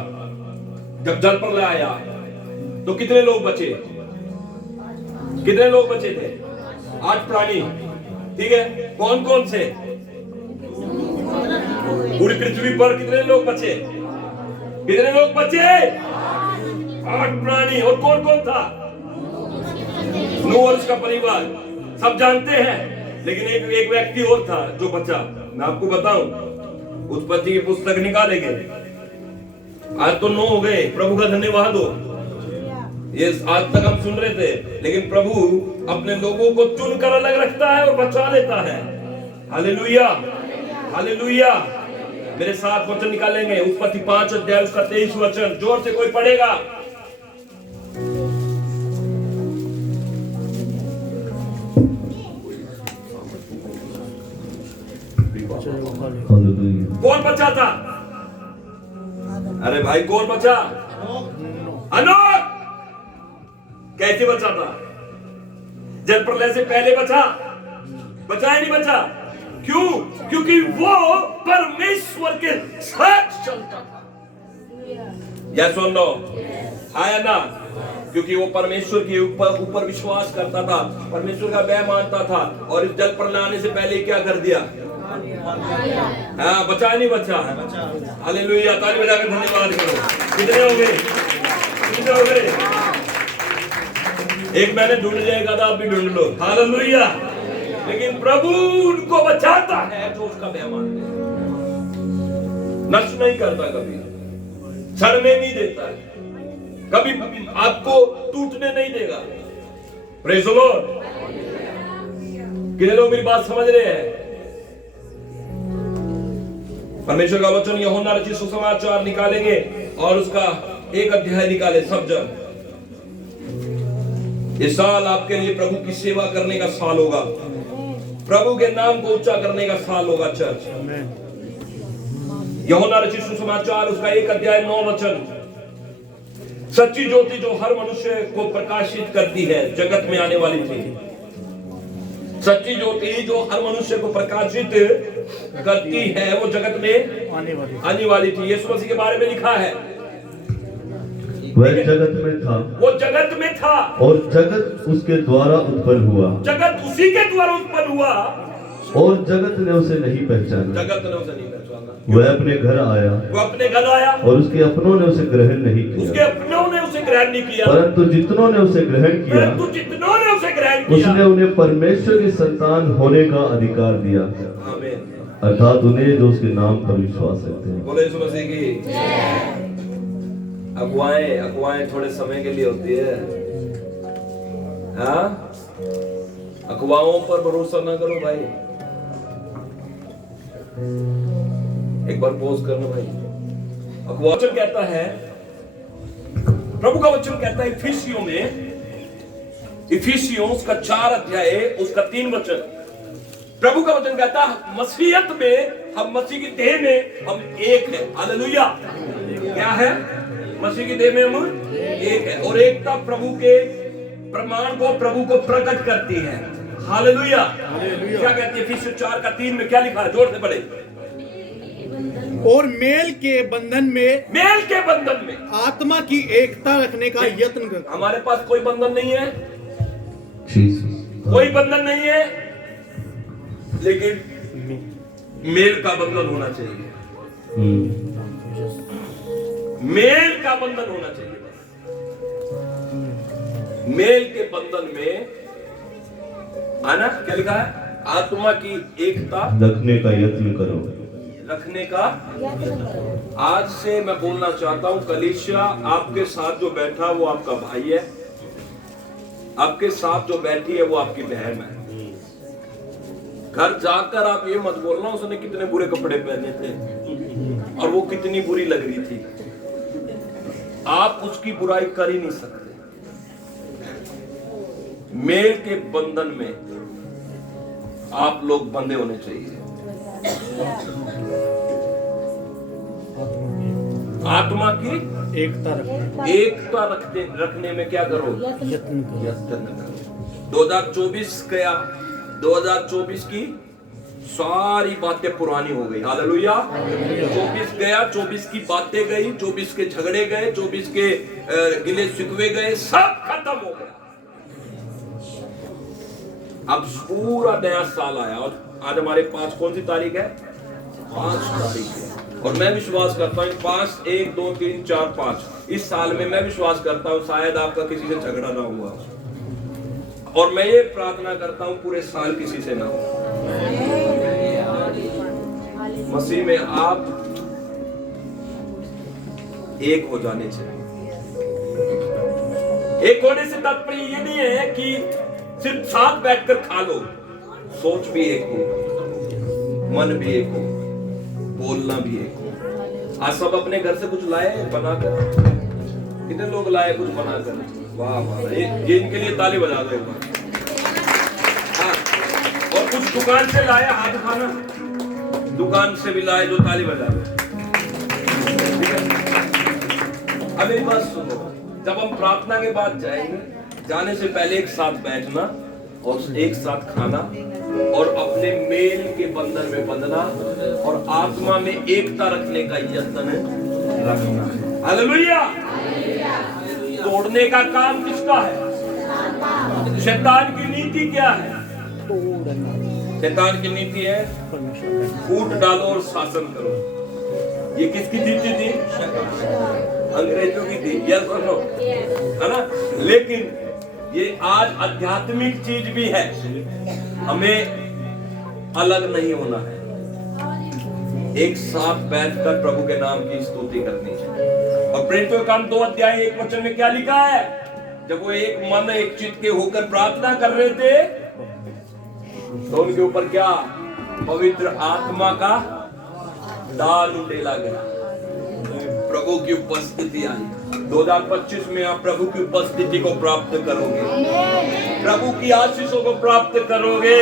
जब जल प्रलय आया तो कितने लोग बचे? कितने लोग बचे थे? 8 प्राणी, ठीक है। कौन कौन से? पूरी पृथ्वी पर कितने लोग बचे? कितने लोग बचे? 8 प्राणी। और कौन कौन था? नूह और उसका परिवार, सब जानते हैं। लेकिन एक व्यक्ति और था जो बचा। मैं आपको बताऊं, उत्पत्ति की पुस्तक निकालेंगे, आज तो 9 हो गए, प्रभु का धन्यवाद हो। ये आज तक हम सुन रहे थे, लेकिन प्रभु अपने लोगों को चुनकर अलग रखता है और बचा लेता है। Hallelujah, hallelujah. मेरे साथ वचन निकालेंगे, उत्पत्ति 5 अध्याय उसका 23 वचन, जोर से कोई पढ़ेगा। कौन बचा था? अरे भाई कौन बचा? अनोख। कैसे बचा था? जल प्रलय से पहले बचा? बचा या नहीं बचा? क्यों? क्योंकि वो परमेश्वर के साथ चलता था। यस और नो? हाँ या ना? क्योंकि वो परमेश्वर के ऊपर विश्वास करता था, परमेश्वर का वह मानता था, और इस जल प्रलय आने से पहले क्या कर दिया? हाँ, बचा नहीं बचा? हालेलुया, ताली बजाकर धन्यवाद करो। कितने हो गए? कितने हो गए? एक मैंने ढूंढ लिया, एक आधा आप भी ढूंढ लो। हालेलुया। लेकिन प्रभु उनको बचाता है जो उसका वह मानते हैं। नष्ट नहीं करता, कभी सड़ने नहीं देता है, कभी आपको टूटने नहीं देगा। Praise the Lord. कितने लोग मेरी बात समझ रहे हैं? परमेश्वर का वचन यूहन्ना रचित सुसमाचार निकालेंगे और उसका 1 अध्याय निकाले सब जन। इस साल आपके लिए प्रभु की सेवा करने का साल होगा, प्रभु के नाम को ऊंचा करने का साल होगा चर्च। यूहन्ना रचित सुसमाचार उसका 1 अध्याय 9 वचन। सच्ची ज्योति जो हर मनुष्य को प्रकाशित करती है, जगत में आने वाली थी। सच्ची ज्योति जो हर मनुष्य को प्रकाशित करती है, वो जगत में आने वाली थी। यीशु मसीह के बारे में लिखा है, वह जगत में था, वो जगत में था, और जगत उसके द्वारा उत्पन्न हुआ, जगत उसी के द्वारा उत्पन्न हुआ, और जगत ने उसे नहीं पहचाना। जगत ने उसे नहीं पहचाना। वह अपने घर आया, वो अपने घर आया, और उसके अपनों ने उसे ग्रहण नहीं उसके किया। अपनों ने उसे ग्रहण नहीं किया, परंतु जितनों ने उसे ग्रहण किया, परंतु जितनों ने उसे ग्रहण किया, उसने उन्हें परमेश्वर की संतान होने का अधिकार दिया, आमीन। अर्थात उन्हें जो उसके नाम पर विश्वास रखते हैं। बोले यीशु मसीह की। अगुवाएं थोड़े समय के लिए होती है। हाँ, अगुवाओं पर भरोसा ना करो भाई। एक बार पॉज करना भाई। अगुआ वचन कहता है, प्रभु का वचन कहता है इफिसियों में, इफिसियों उसका 4 अध्याय उसका 3 वचन। प्रभु का वचन कहता है मसीहत में, हम मसीह की देह में हम एक है। हालेलुया। क्या है? मसीह की देह में हम एक है, और एकता प्रभु के प्रमाण को, प्रभु को प्रकट करती है। हालेलुया। क्या कहती है इफिसियों 4 का 3 में? क्या लिखा है? जोर से पढ़े। और मेल के बंधन में, मेल के बंधन में आत्मा की एकता रखने का यत्न कर। हमारे पास कोई बंधन नहीं है, कोई बंधन नहीं है, लेकिन मेल का बंधन होना चाहिए। मेल का बंधन होना चाहिए। मेल के बंधन में आना, क्या लिखा है? आत्मा की एकता रखने का यत्न करो, रखने का। आज से मैं बोलना चाहता हूं, कलीसिया आपके साथ जो बैठा वो आपका भाई है, आपके साथ जो बैठी है वो आपकी बहन है। घर जाकर आप ये मत बोलना उसने कितने बुरे कपड़े पहने थे और वो कितनी बुरी लग रही थी। आप उसकी बुराई कर ही नहीं सकते। मेल के बंधन में आप लोग बंधे होने चाहिए। आत्मा की एकता रखने में क्या करो? यत्न करो। 2024 गया, 2024 की सारी बातें पुरानी हो गई। हालेलुया। 24 गया, 24 की बातें गई, 24 के झगड़े गए, 24 के गिले शिकवे गए, सब खत्म हो गया। अब पूरा नया साल आया और आज हमारे पास कौन सी तारीख है? 5 तारीख है। और मैं विश्वास करता हूँ 5, 1, 2, 3, 4, 5 इस साल में मैं विश्वास करता हूँ शायद आपका किसी से झगड़ा ना हुआ, और मैं ये प्रार्थना करता हूँ पूरे साल किसी से ना हो। मसीह में आप एक हो जाने चाहिए। एक होने से तात्पर्य ये नहीं है कि सिर्फ साथ बैठकर खा लो, सोच भी एक हो, मन भी एक हो, बोलना भी एक हो। आज सब अपने घर से कुछ लाए बनाकर, कितने लोग लाए कुछ बनाकर, वाह वाह, ये इनके लिए ताली बजा दो एक बार। हाँ, और कुछ दुकान से लाए हाथ खाना, दुकान से भी लाए जो ताली बजा दो। ठीक है, अब मेरी बात सुनो, जब हम प्रार्थना के बाद जाएंगे, जाने से पहले एक साथ बैठना और एक साथ खाना और अपने मेल के बंधन में बंधना और आत्मा में एकता रखने का यत्न रखना। हालेलुया। तोड़ने का काम किसका है? शैतान की नीति क्या है? शैतान की नीति है फूट डालो और शासन करो। ये किसकी नीति थी? अंग्रेजों की थी, यस और नो, है ना? लेकिन ये आज आध्यात्मिक चीज भी है, हमें अलग नहीं होना है, एक साथ बैठकर प्रभु के नाम की स्तुति करनी है। और प्रेरितों के काम 2 अध्याय 1 वचन में क्या लिखा है? जब वो एक मन एक चित्त के होकर प्रार्थना कर रहे थे तो उनके ऊपर क्या? पवित्र आत्मा का दान उंडेला गया, प्रभु की उपस्थिति आई। 2025 में आप प्रभु की उपस्थिति को प्राप्त करोगे, प्रभु की आशीषों को प्राप्त करोगे,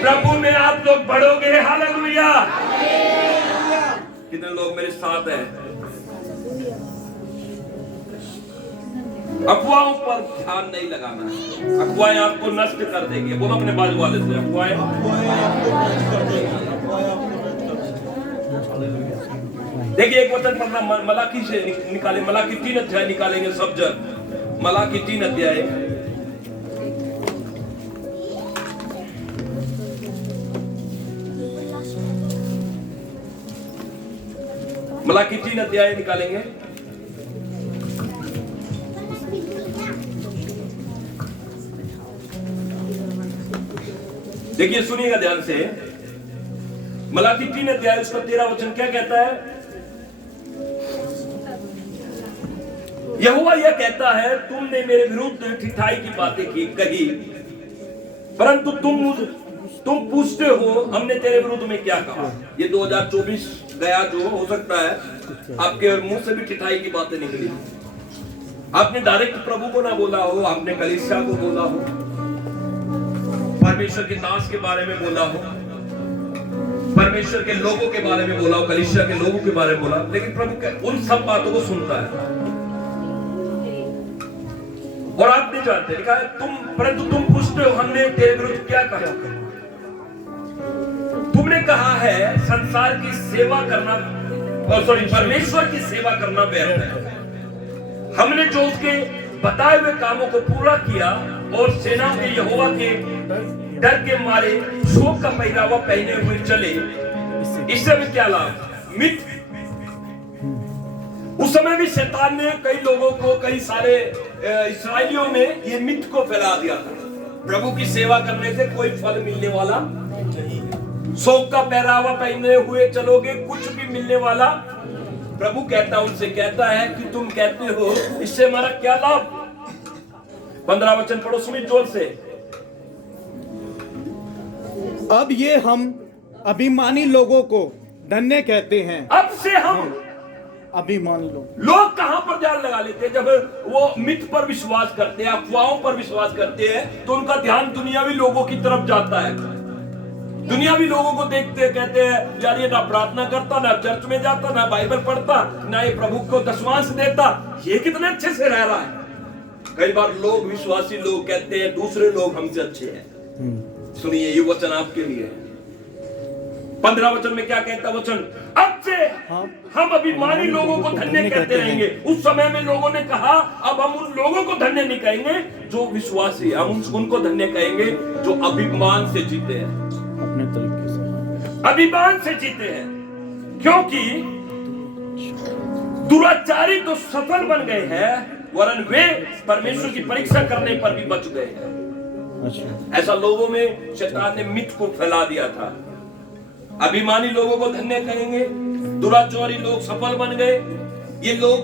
प्रभु में आप लोग बढ़ोगे। हालेलुया। कितने लोग मेरे साथ हैं? अफवाहों पर ध्यान नहीं लगाना है, अफवाहें आपको नष्ट कर देंगे। बोलो अपने बाजू वाले से, अफवाहें देखिए, एक वचन पढ़ना मलाकी से निकाले, मलाकी 3 अध्याय निकालेंगे सब जन। मलाकी 3 अध्याय, मलाकी 3 अध्याय निकालेंगे। देखिए सुनिएगा ध्यान से, मलाकी 3 अध्याय उसका 13 वचन क्या कहता है? यहोवा यह कहता है, तुमने मेरे विरुद्ध ठिठाई की बातें कही, परंतु तुम पूछते हो हमने तेरे विरुद्ध में क्या कहा। ये 2024 गया, जो हो सकता है आपके मुंह से भी ठिठाई की बातें निकली। आपने डायरेक्ट प्रभु को ना बोला हो, आपने कलीसिया को बोला हो, परमेश्वर के दास के बारे में बोला हो, परमेश्वर के लोगों के बारे में बोला हो, कलीसिया के लोगों के बारे में बोला, लेकिन प्रभु उन सब बातों को सुनता है और आप नहीं जानते। लिखा है परंतु तुम पूछते हो हमने तेरे विरुद्ध क्या कहा। तुमने कहा है संसार की सेवा करना, परमेश्वर की सेवा करना व्यर्थ है। हमने जो उसके बताए हुए कामों को पूरा किया और सेनाओं के यहोवा के डर के मारे शोक का पहनावा पहने हुए चले, इससे भी क्या लाभ? मिथ। उस समय भी शैतान ने कई लोगों को, कई सारे इस्राएलियों ने ये मिथ को फैला दिया था, प्रभु की सेवा करने से कोई फल मिलने वाला नहीं, शोक का पहरावा पहने हुए चलोगे कुछ भी मिलने वाला। प्रभु कहता उनसे कहता है कि तुम कहते हो इससे हमारा क्या लाभ? 15 वचन पढ़ो सुनिए जोर से। अब ये हम अभिमानी लोगों को धन्य कहते हैं। अब से हम अभिमानी लोग कहां पर ध्यान लगा लेते हैं? जब वो मिथ पर विश्वास करते हैं, अफवाहों पर विश्वास करते हैं, तो उनका ध्यान दुनियावी लोगों की तरफ जाता है। दुनियावी लोगों को देखते हैं, कहते हैं यार ये ना प्रार्थना करता, ना चर्च में जाता, ना बाइबल पढ़ता, ना ये प्रभु को दशमांश देता, ये कितने अच्छे से रह रहा है। कई बार लोग, विश्वासी लोग कहते हैं दूसरे लोग हमसे अच्छे हैं। सुनिए ये वचन आपके लिए है। 15 वचन में क्या कहता वचन? अब से हम अभिमानी लोगों को धन्य कहते रहेंगे। उस समय में लोगों ने कहा अब हम उन लोगों को धन्य नहीं कहेंगे जो विश्वासी, हम उनको धन्य कहेंगे जो अभिमान से जीते हैं, अपने तरीके से अभिमान से जीते हैं। क्योंकि दुराचारी तो सफल बन गए हैं, वरन वे परमेश्वर की परीक्षा करने पर भी बच गए हैं। ऐसा लोगों में शैतान ने मिथ को फैला दिया था। अभिमानी लोगों को धन्य कहेंगे, दुराचारी लोग सफल बन गए। ये लोग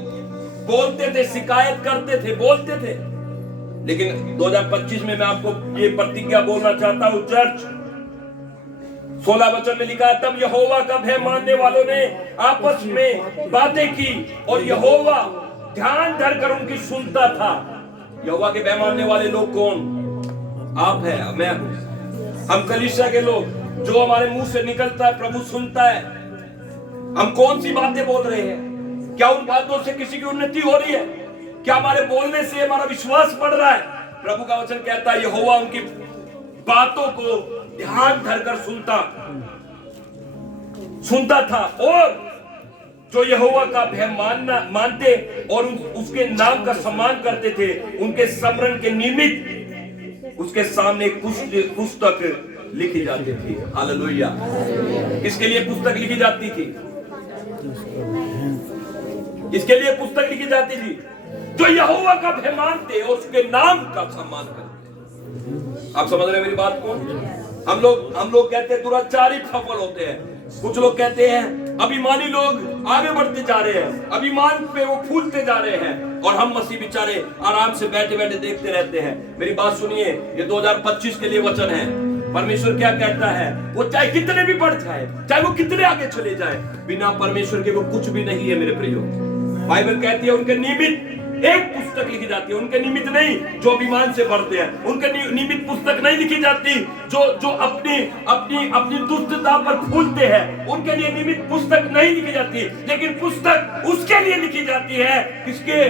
बोलते थे, शिकायत करते थे, बोलते थे। लेकिन 2025 में मैं आपको ये प्रतिज्ञा बोलना चाहता हूं चर्च, 16 वचन में लिखा है, तब यहोवा का भय मानने वालों ने आपस में बातें की और यहोवा ध्यान धरकर उनकी सुनता था। यहोवा के भय मानने वाले लोग कौन? आप है, मैं हूं, हम कलीसिया के लोग। जो हमारे मुंह से निकलता है प्रभु सुनता है। हम कौन सी बातें बोल रहे हैं? क्या उन बातों से किसी की उन्नति हो रही है? क्या हमारे बोलने से हमारा विश्वास बढ़ रहा है? प्रभु का वचन कहता है यहोवा उनकी बातों को ध्यान धरकर सुनता था। और जो यहोवा का भय मानते और उसके नाम का सम्मान करते थे, उनके स्मरण के निमित्त उसके सामने पुस्तक लिखी जाती थी। हालेलुया। किसके लिए पुस्तक लिखी जाती थी? इसके लिए पुस्तक लिखी जाती थी जो यहोवा का भय मानते और उसके नाम का सम्मान करते। आप समझ रहे हैं मेरी बात को? हम लोग कहते हैं दुराचारी सफल होते हैं। कुछ लोग कहते हैं अभिमानी लोग आगे बढ़ते जा रहे हैं, अभिमान पे वो फूलते जा रहे हैं, और हम मसीह बेचारे आराम से बैठे बैठे देखते रहते हैं। मेरी बात सुनिए, ये 2025 के लिए वचन है। परमेश्वर क्या कहता है? वो चाहे कितने भी बढ़ जाए, चाहे वो कितने आगे चले जाए, बिना परमेश्वर के वो कुछ भी नहीं है मेरे प्रियो। बाइबल कहती है उनके निमित्त एक पुस्तक लिखी जाती है। उनके निमित्त नहीं जो अभिमान से बढ़ते हैं, उनके निमित्त पुस्तक नहीं लिखी जाती जो अपनी अपनी अपनी दुष्टता पर फूलते हैं, उनके लिए निमित्त पुस्तक नहीं लिखी जाती। लेकिन पुस्तक उसके लिए लिखी जाती है किसके?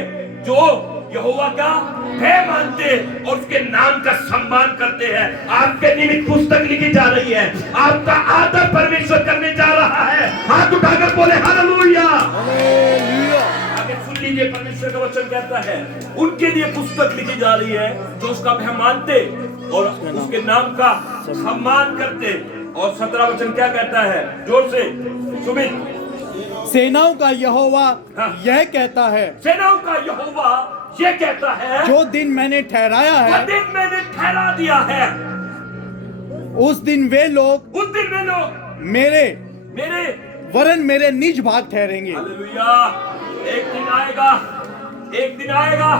जो यहोवा का भय मानते और उसके नाम का सम्मान करते हैं। आपके निमित्त पुस्तक लिखी जा रही है। आपका आदर परमेश्वर करने जा रहा है। हाथ उठाकर बोले हालेलुया। आगे सुन लीजिए, परमेश्वर का वचन कहता है उनके लिए पुस्तक लिखी जा रही है जो उसका भय मानते और उसके नाम का सम्मान करते। और 17 वचन क्या कहता है? जोर से सुमित। सेनाओं का यहोवा यह कहता है, सेनाओं का यहोवा ये कहता है, जो दिन मैंने ठहराया है, वो दिन मैंने ठहरा दिया है, उस दिन वे लोग मेरे वरन मेरे निज भाग ठहरेंगे। हालेलुया। एक दिन आएगा, एक दिन आएगा,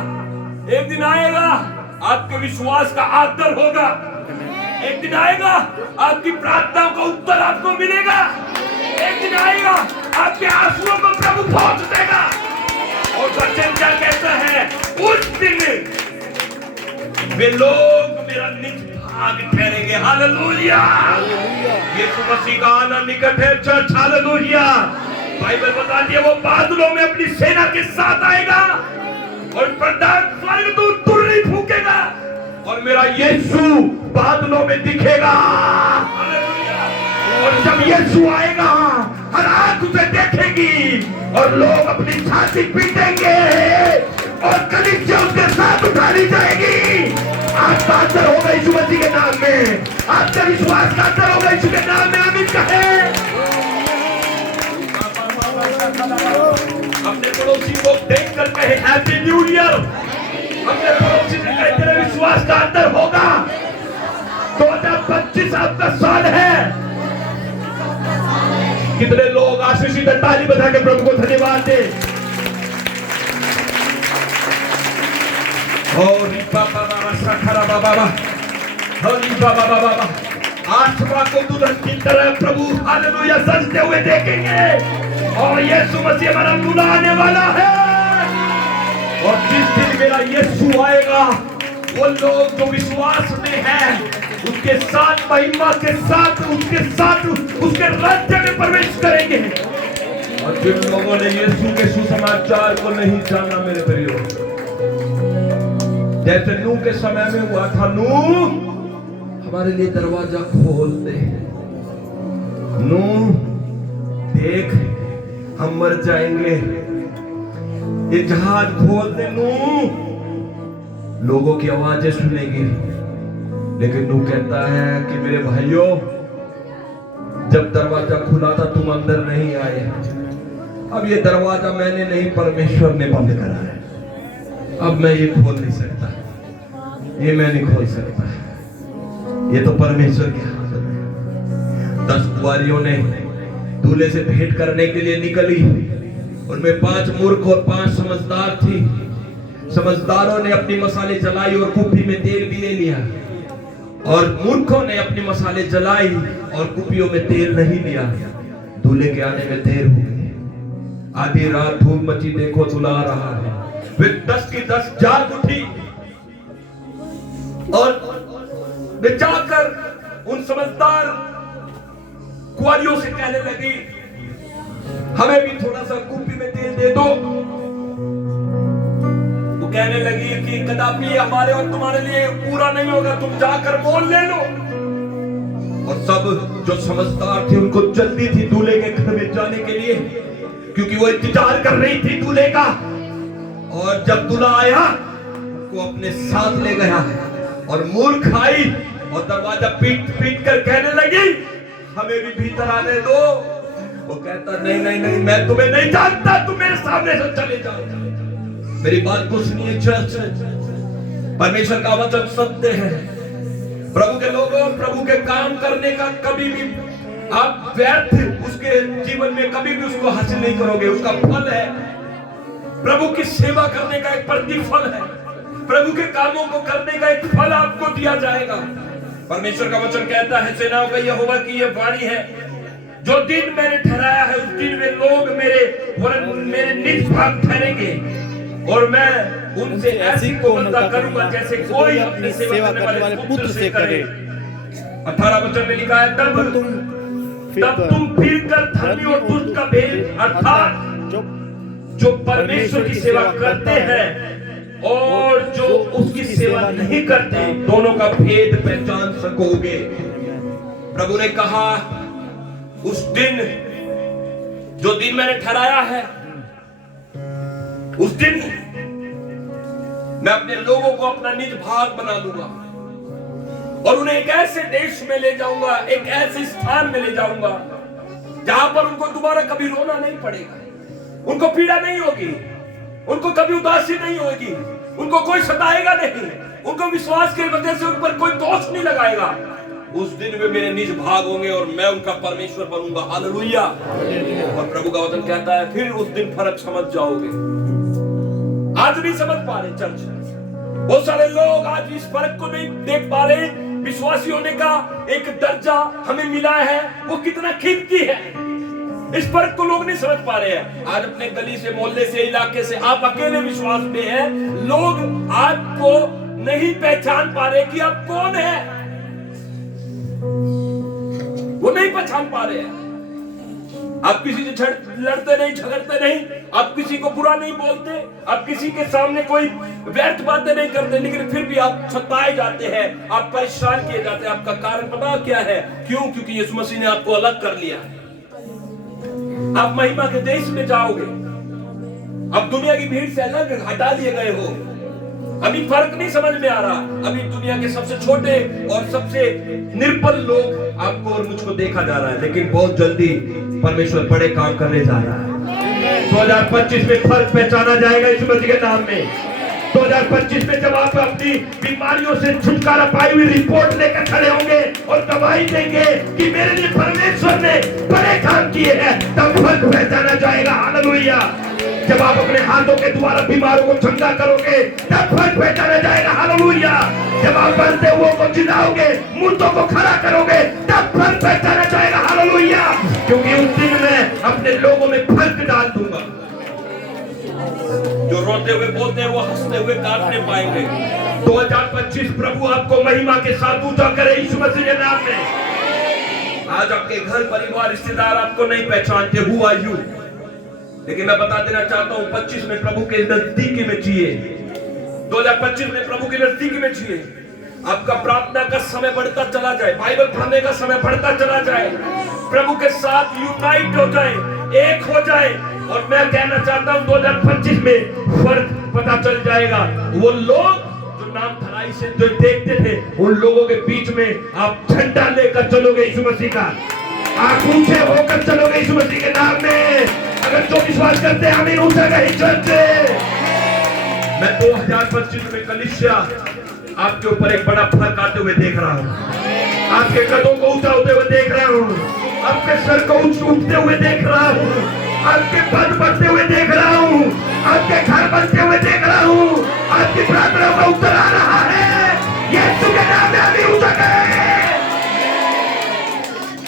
एक दिन आएगा, आपके विश्वास का आदर होगा। एक दिन आएगा, आपकी प्रार्थनाओं का उत्तर आपको मिलेगा। एक दिन आएगा, आपके आंसुओं को प्रभु पहुंच देगा। और वचन क्या कहता है? उस दिन वे लोग मेरा निज भाग ठहरेंगे। हालेलुया। यीशु मसीह का आना निकट है चर्च। हालेलुया। बाइबल बताती है वो बादलों में अपनी सेना के साथ आएगा और प्रधान स्वर्गदूत तुरही फूकेगा और मेरा यीशु बादलों में दिखेगा। और जब यीशु आएगा, हर आंख उसे देखेगी और लोग अपनी छाती पीटेंगे और कलीसिया उसके साथ उठाई जाएगी। आपका आदर होगा यीशु मसीह के नाम में, आपका विश्वास का आदर होगा यीशु के नाम में। आमीन कहे। अपने पड़ोसी को देखकर कहे हैप्पी न्यू ईयर। अपने पड़ोसी से कहे तेरा विश्वास का आदर होगा। 2025 आपका साल है। कितने लोग आशीषित ताली बजा के प्रभु को धन्यवाद दे। आत्मा को दुल्हन की तरह प्रभु हालेलुया सजते हुए देखेंगे और यीशु मसीह हमारा दूल्हा आने वाला है। और जिस दिन मेरा यीशु आएगा, वो लोग जो विश्वास में हैं उसके साथ महिमा के साथ उसके राज्य में प्रवेश करेंगे। और जिन लोगों ने यीशु के सुसमाचार को नहीं जाना मेरे प्रियो, जैसे नूह के समय में हुआ था, नूह हमारे लिए दरवाजा खोल दे, नूह देख हम मर जाएंगे, ये जहाज खोल दे नूह। लोगों की आवाजें सुनेगी, लेकिन नूह कहता है कि मेरे भाइयों, जब दरवाजा खुला था तुम अंदर नहीं आए, अब ये दरवाजा मैंने नहीं परमेश्वर ने बंद करा है, अब मैं ये खोल नहीं सकता, ये मैं नहीं खोल सकता, ये तो परमेश्वर के हाथ में। 10 कुंवारियों ने दूल्हे से भेंट करने के लिए निकली उनमें 5 मूर्ख और 5 समझदार थी। समझदारों ने अपनी मसाले जलाई और कुप्पी में तेल भी ले लिया, और मूर्खों ने अपनी मसाले जलाई और कुप्पियों में तेल नहीं लिया। दूल्हे के आने में देर हो गई। आधी रात धूप मची, देखो दूल्हा आ रहा है। फिर 10 की 10 जाग उठी और वे जाकर उन समझदार कुंवारियों से कहने लगी, हमें भी थोड़ा सा कुप्पी में तेल दे दो। वो कहने लगी कि कदापि हमारे और तुम्हारे लिए पूरा नहीं होगा, तुम जाकर मोल ले लो। और सब जो समझदार थे उनको जल्दी थी दूल्हे के घर में जाने के लिए, क्योंकि वो इंतजार कर रही थी दूल्हे का। और जब दूल्हा आया वो अपने साथ ले गया, और मूर्ख आई और दरवाजा पीट पीट कर कहने लगी, हमें भी भीतर आने दो। वो कहता, नहीं नहीं नहीं, मैं तुम्हें नहीं जानता, तुम मेरे सामने से चले जाओ। मेरी बात को सुनिए चर्च, परमेश्वर का वचन सत्य है। प्रभु के लोगों, प्रभु के काम करने का कभी भी आप व्यर्थ उसके जीवन में कभी भी उसको हासिल नहीं करोगे। उसका फल है, प्रभु की सेवा करने का एक प्रतिफल है, प्रभु के कामों को करने का एक फल आपको दिया जाएगा। परमेश्वर का वचन कहता है, सेनाओं का यहोवा की यह वाणी है, जो दिन मैंने ठहराया है उस दिन में लोग मेरे निज भाग ठहरेंगे, और मैं उनसे ऐसी कोमलता करूंगा जैसे कोई अपनी सेवा करने वाले पुत्र से करे। 18 वचन में लिखा है, तब तुम फिर कर धर्मी और दुष्ट का भेद, अर्थात जो परमेश्वर की सेवा करते हैं और जो उसकी सेवा नहीं करते, दोनों का भेद पहचान सकोगे। प्रभु ने कहा, उस दिन, जो दिन मैंने ठहराया है, उस दिन मैं अपने लोगों को अपना निज भाग बना लूंगा और उन्हें एक ऐसे देश में ले जाऊंगा, एक ऐसे स्थान में ले जाऊंगा जहां पर उनको दोबारा कभी रोना नहीं पड़ेगा, उनको पीड़ा नहीं होगी, उनको कभी उदासी नहीं होगी, उनको कोई सताएगा नहीं, उनको विश्वास की वजह से उन पर कोई दोष नहीं लगाएगा। उस दिन वे मेरे निज भाग होंगे और मैं उनका परमेश्वर बनूंगा। हालेलुया। और प्रभु का वचन कहता है, फिर उस दिन फर्क समझ जाओगे। आज नहीं समझ पा रहे चर्च, बहुत सारे लोग आज इस फर्क को नहीं देख पा रहे। विश्वासी होने का एक दर्जा हमें मिला है, वो कितना कीमती है, इस फर्क को लोग नहीं समझ पा रहे हैं। आज अपने गली से, मोहल्ले से, इलाके से आप अकेले विश्वास में हैं, लोग आपको नहीं पहचान पा रहे कि आप कौन है, वो नहीं पहचान पा रहे हैं। आप किसी से लड़ते नहीं, झगड़ते नहीं, आप किसी को बुरा नहीं बोलते, आप किसी के सामने कोई व्यर्थ बातें नहीं करते, लेकिन फिर भी आप सताए जाते हैं, आप परेशान किए जाते हैं। आपका कारण पता क्या है? क्यों? क्योंकि यीशु मसीह ने आपको अलग कर लिया। आप महिमा के देश में जाओगे, अब दुनिया की भीड़ से अलग हटा दिए गए हो। अभी फर्क नहीं समझ में आ रहा। अभी दुनिया के सबसे छोटे और सबसे निर्बल लोग आपको और मुझको देखा जा रहा है, लेकिन बहुत जल्दी परमेश्वर बड़े काम करने जा रहा है। 2025 में फर्क पहचाना जाएगा यीशु मसीह के नाम में। 2025 में जब आप अपनी बीमारियों से छुटकारा पाई हुई रिपोर्ट लेकर खड़े होंगे और गवाही देंगे कि मेरे लिए परमेश्वर ने बड़े काम किए हैं, तब फर्क पहचाना जाएगा। हालेलुया। जब आप अपने हाथों के द्वारा बीमारों को चंगा करोगे, तब फर्क पहचाना जाएगा। हालेलुया। जब आप मरते हुए को जिलाओगे, मुर्दों को खड़ा करोगे, तब फर्क पहचाना जाएगा। हालेलुया। क्योंकि उस दिन मैं अपने लोगों में फर्क डाल दूंगा। जो रोते हुए बोलते हैं वो हंसते हुए काटने पाएंगे। 2025 प्रभु आपको महिमा के साथ ऊंचा करे यीशु मसीह के नाम में। आज आपके घर परिवार रिश्तेदार आपको नहीं पहचानते, हु आर यू, लेकिन मैं बता देना चाहता हूं 25 में प्रभु के नजदीकी में जिए। 2025 में प्रभु के नजदीकी में जिए। आपका प्रार्थना का समय बढ़ता चला जाए, बाइबल पढ़ने का समय बढ़ता चला जाए, प्रभु के साथ यूनाइट हो जाए, एक हो जाए। और मैं कहना चाहता हूं 2025 में फर्क पता चल जाएगा। वो लोग जो नाम धराई से जो देखते थे, उन लोगों के बीच में आप झंडा लेकर चलोगे यीशु मसीह का, आप ऊंचे होकर चलोगे यीशु मसीह के नाम में। अगर जो विश्वास करते हैं आमीन ऊंचा कहीं चर्च। मैं 2025 में कलीसिया आपके ऊपर एक बड़ा फर्क आते हुए देख रहा हूँ। आपके कदों को ऊंचा होते हुए देख रहा हूँ, आपके सर को उठते हुए देख रहा हूँ। आपके पद बढ़ते हुए देख रहा हूँ, आपके घर बनते हुए देख रहा हूँ, आपकी प्रार्थना का उत्तर आ रहा है। यीशु के नाम में अभी उतर गए।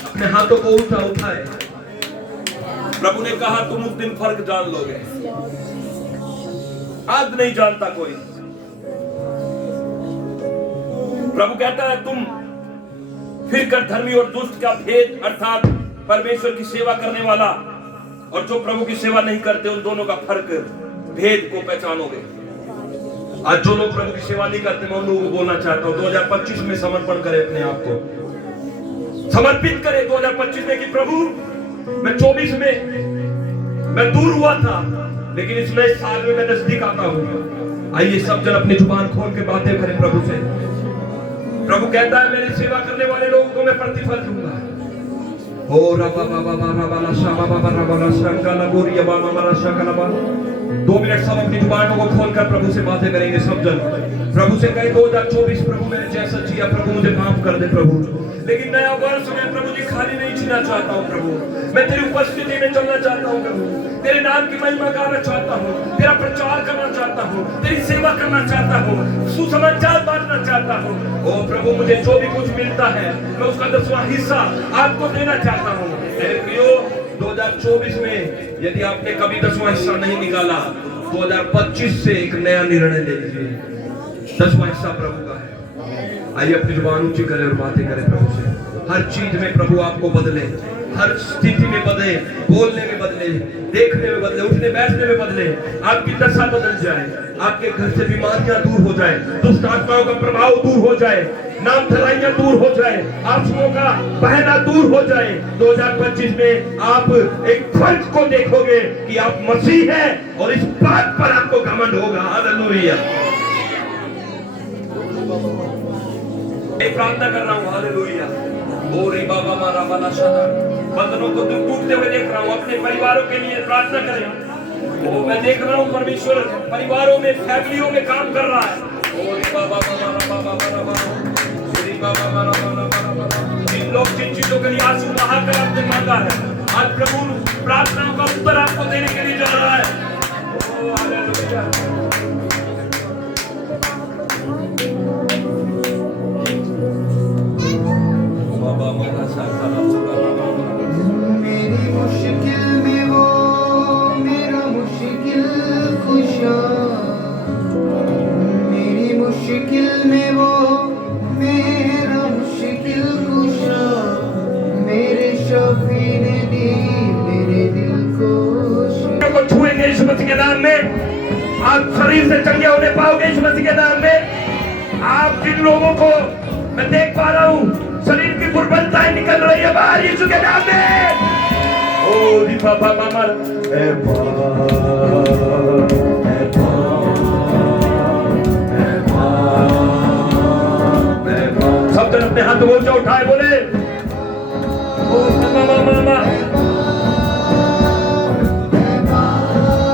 अपने हाथों को उठाए। प्रभु ने कहा तुम उस दिन फर्क जान लोगे, आज नहीं जानता कोई। प्रभु कहता है तुम फिर कर धर्मी और दुष्ट का भेद, अर्थात परमेश्वर की सेवा करने वाला और जो प्रभु की सेवा नहीं करते उन दोनों का फर्क, भेद को पहचानोगे। आज जो लोग प्रभु की सेवा नहीं करते, मैं उन लोगों को बोलना चाहता हूं 2025 में समर्पण करें, अपने आप को समर्पित करें 2025 में कि प्रभु मैं 24 में मैं दूर हुआ था, लेकिन इस नए साल में मैं नजदीक आता हूं। आइए सब जन अपनी जुबान खोल के बातें करें प्रभु से। प्रभु कहता है मेरी सेवा करने वाले लोगों को मैं प्रतिफल दूंगा। ओ रबा बाबा बाबा ला शाबा बाबा रबा ला शंकला बोरिया बाबा मरा शंकला। 2 मिनट सब अपनी जुबानों को खोलकर प्रभु से बातें करेंगे सब जन। प्रभु से कहे 2024 प्रभु मैंने जैसा जिया प्रभु मुझे माफ कर दे प्रभु, लेकिन नया वर्ष में प्रभु जी खाली नहीं जीना चाहता हूँ प्रभु, मैं तेरी उपस्थिति में चलना चाहता हूँ प्रभु, तेरे नाम की महिमा गाना चाहता हूँ, तेरा प्रचार करना चाहता हूँ, तेरी सेवा करना चाहता हूँ, सुसमाचार बांटना चाहता हूँ। ओ प्रभु मुझे जो भी कुछ मिलता है मैं उसका 10वां हिस्सा आपको देना चाहता हूँ। मेरे प्रियो 2024 में यदि आपने कभी 10वां हिस्सा नहीं निकाला, 2025 से एक नया निर्णय ले लीजिए। 10वां हिस्सा प्रभु का है। आइए अपनी जुबान ऊंची करें और बातें करें प्रभु से। हर चीज में प्रभु आपको बदले, हर स्थिति में बदले, बोलने में बदले, देखने में बदले, उठने बैठने में बदले, आपकी दशा बदल जाए, आपके घर से बीमारियां दूर हो जाए, दुष्ट आत्माओं का प्रभाव दूर हो जाए, नाम धराइयां दूर हो जाए, आंसुओं का बहना दूर हो जाए। 2025 में आप एक फर्क को देखोगे कि आप मसीह हैं और इस बात पर आपको घमंड होगा। हालेलुया। प्रार्थना कर रहा हूँ। हालेलुया। ओरी बाबा मारा वाला शादा, बंधनों को टूटते हुए देख रहा हूँ। अपने परिवारों के लिए प्रार्थना करें। ओ मैं देख रहा हूँ परमेश्वर परिवारों में, फैमिलियों में काम कर रहा है। ओरी बाबा मारा बाबा मारा बाबा, ओरी बाबा मारा बाबा बाबा। जिन लोग जिन चीजों के लिए आंसू बहाकर आपने मांगा है, आज प्रभु प्रार्थनाओं का उत्तर आपको देने के लिए जा रहा है। ओ हालेलुया। मेरी मुश्किल में वो मेरा मुश्किल खुशा, मेरी मुश्किल में वो मेरा मुश्किल खुशा, मेरे शफी ने दी मेरे दिल को छुएंगे यीशु मसीह के नाम में। आप शरीर से चंगे होने पाओगे यीशु मसीह के नाम में। आप जिन लोगों को मैं देख पा रहा हूँ शरीर की दुर्बलताएं निकल रही है बाहर यीशु के नाम में। ओ दीपा बाबा मर सब जन अपने हाथ ऊंचा उठाए बोले ओ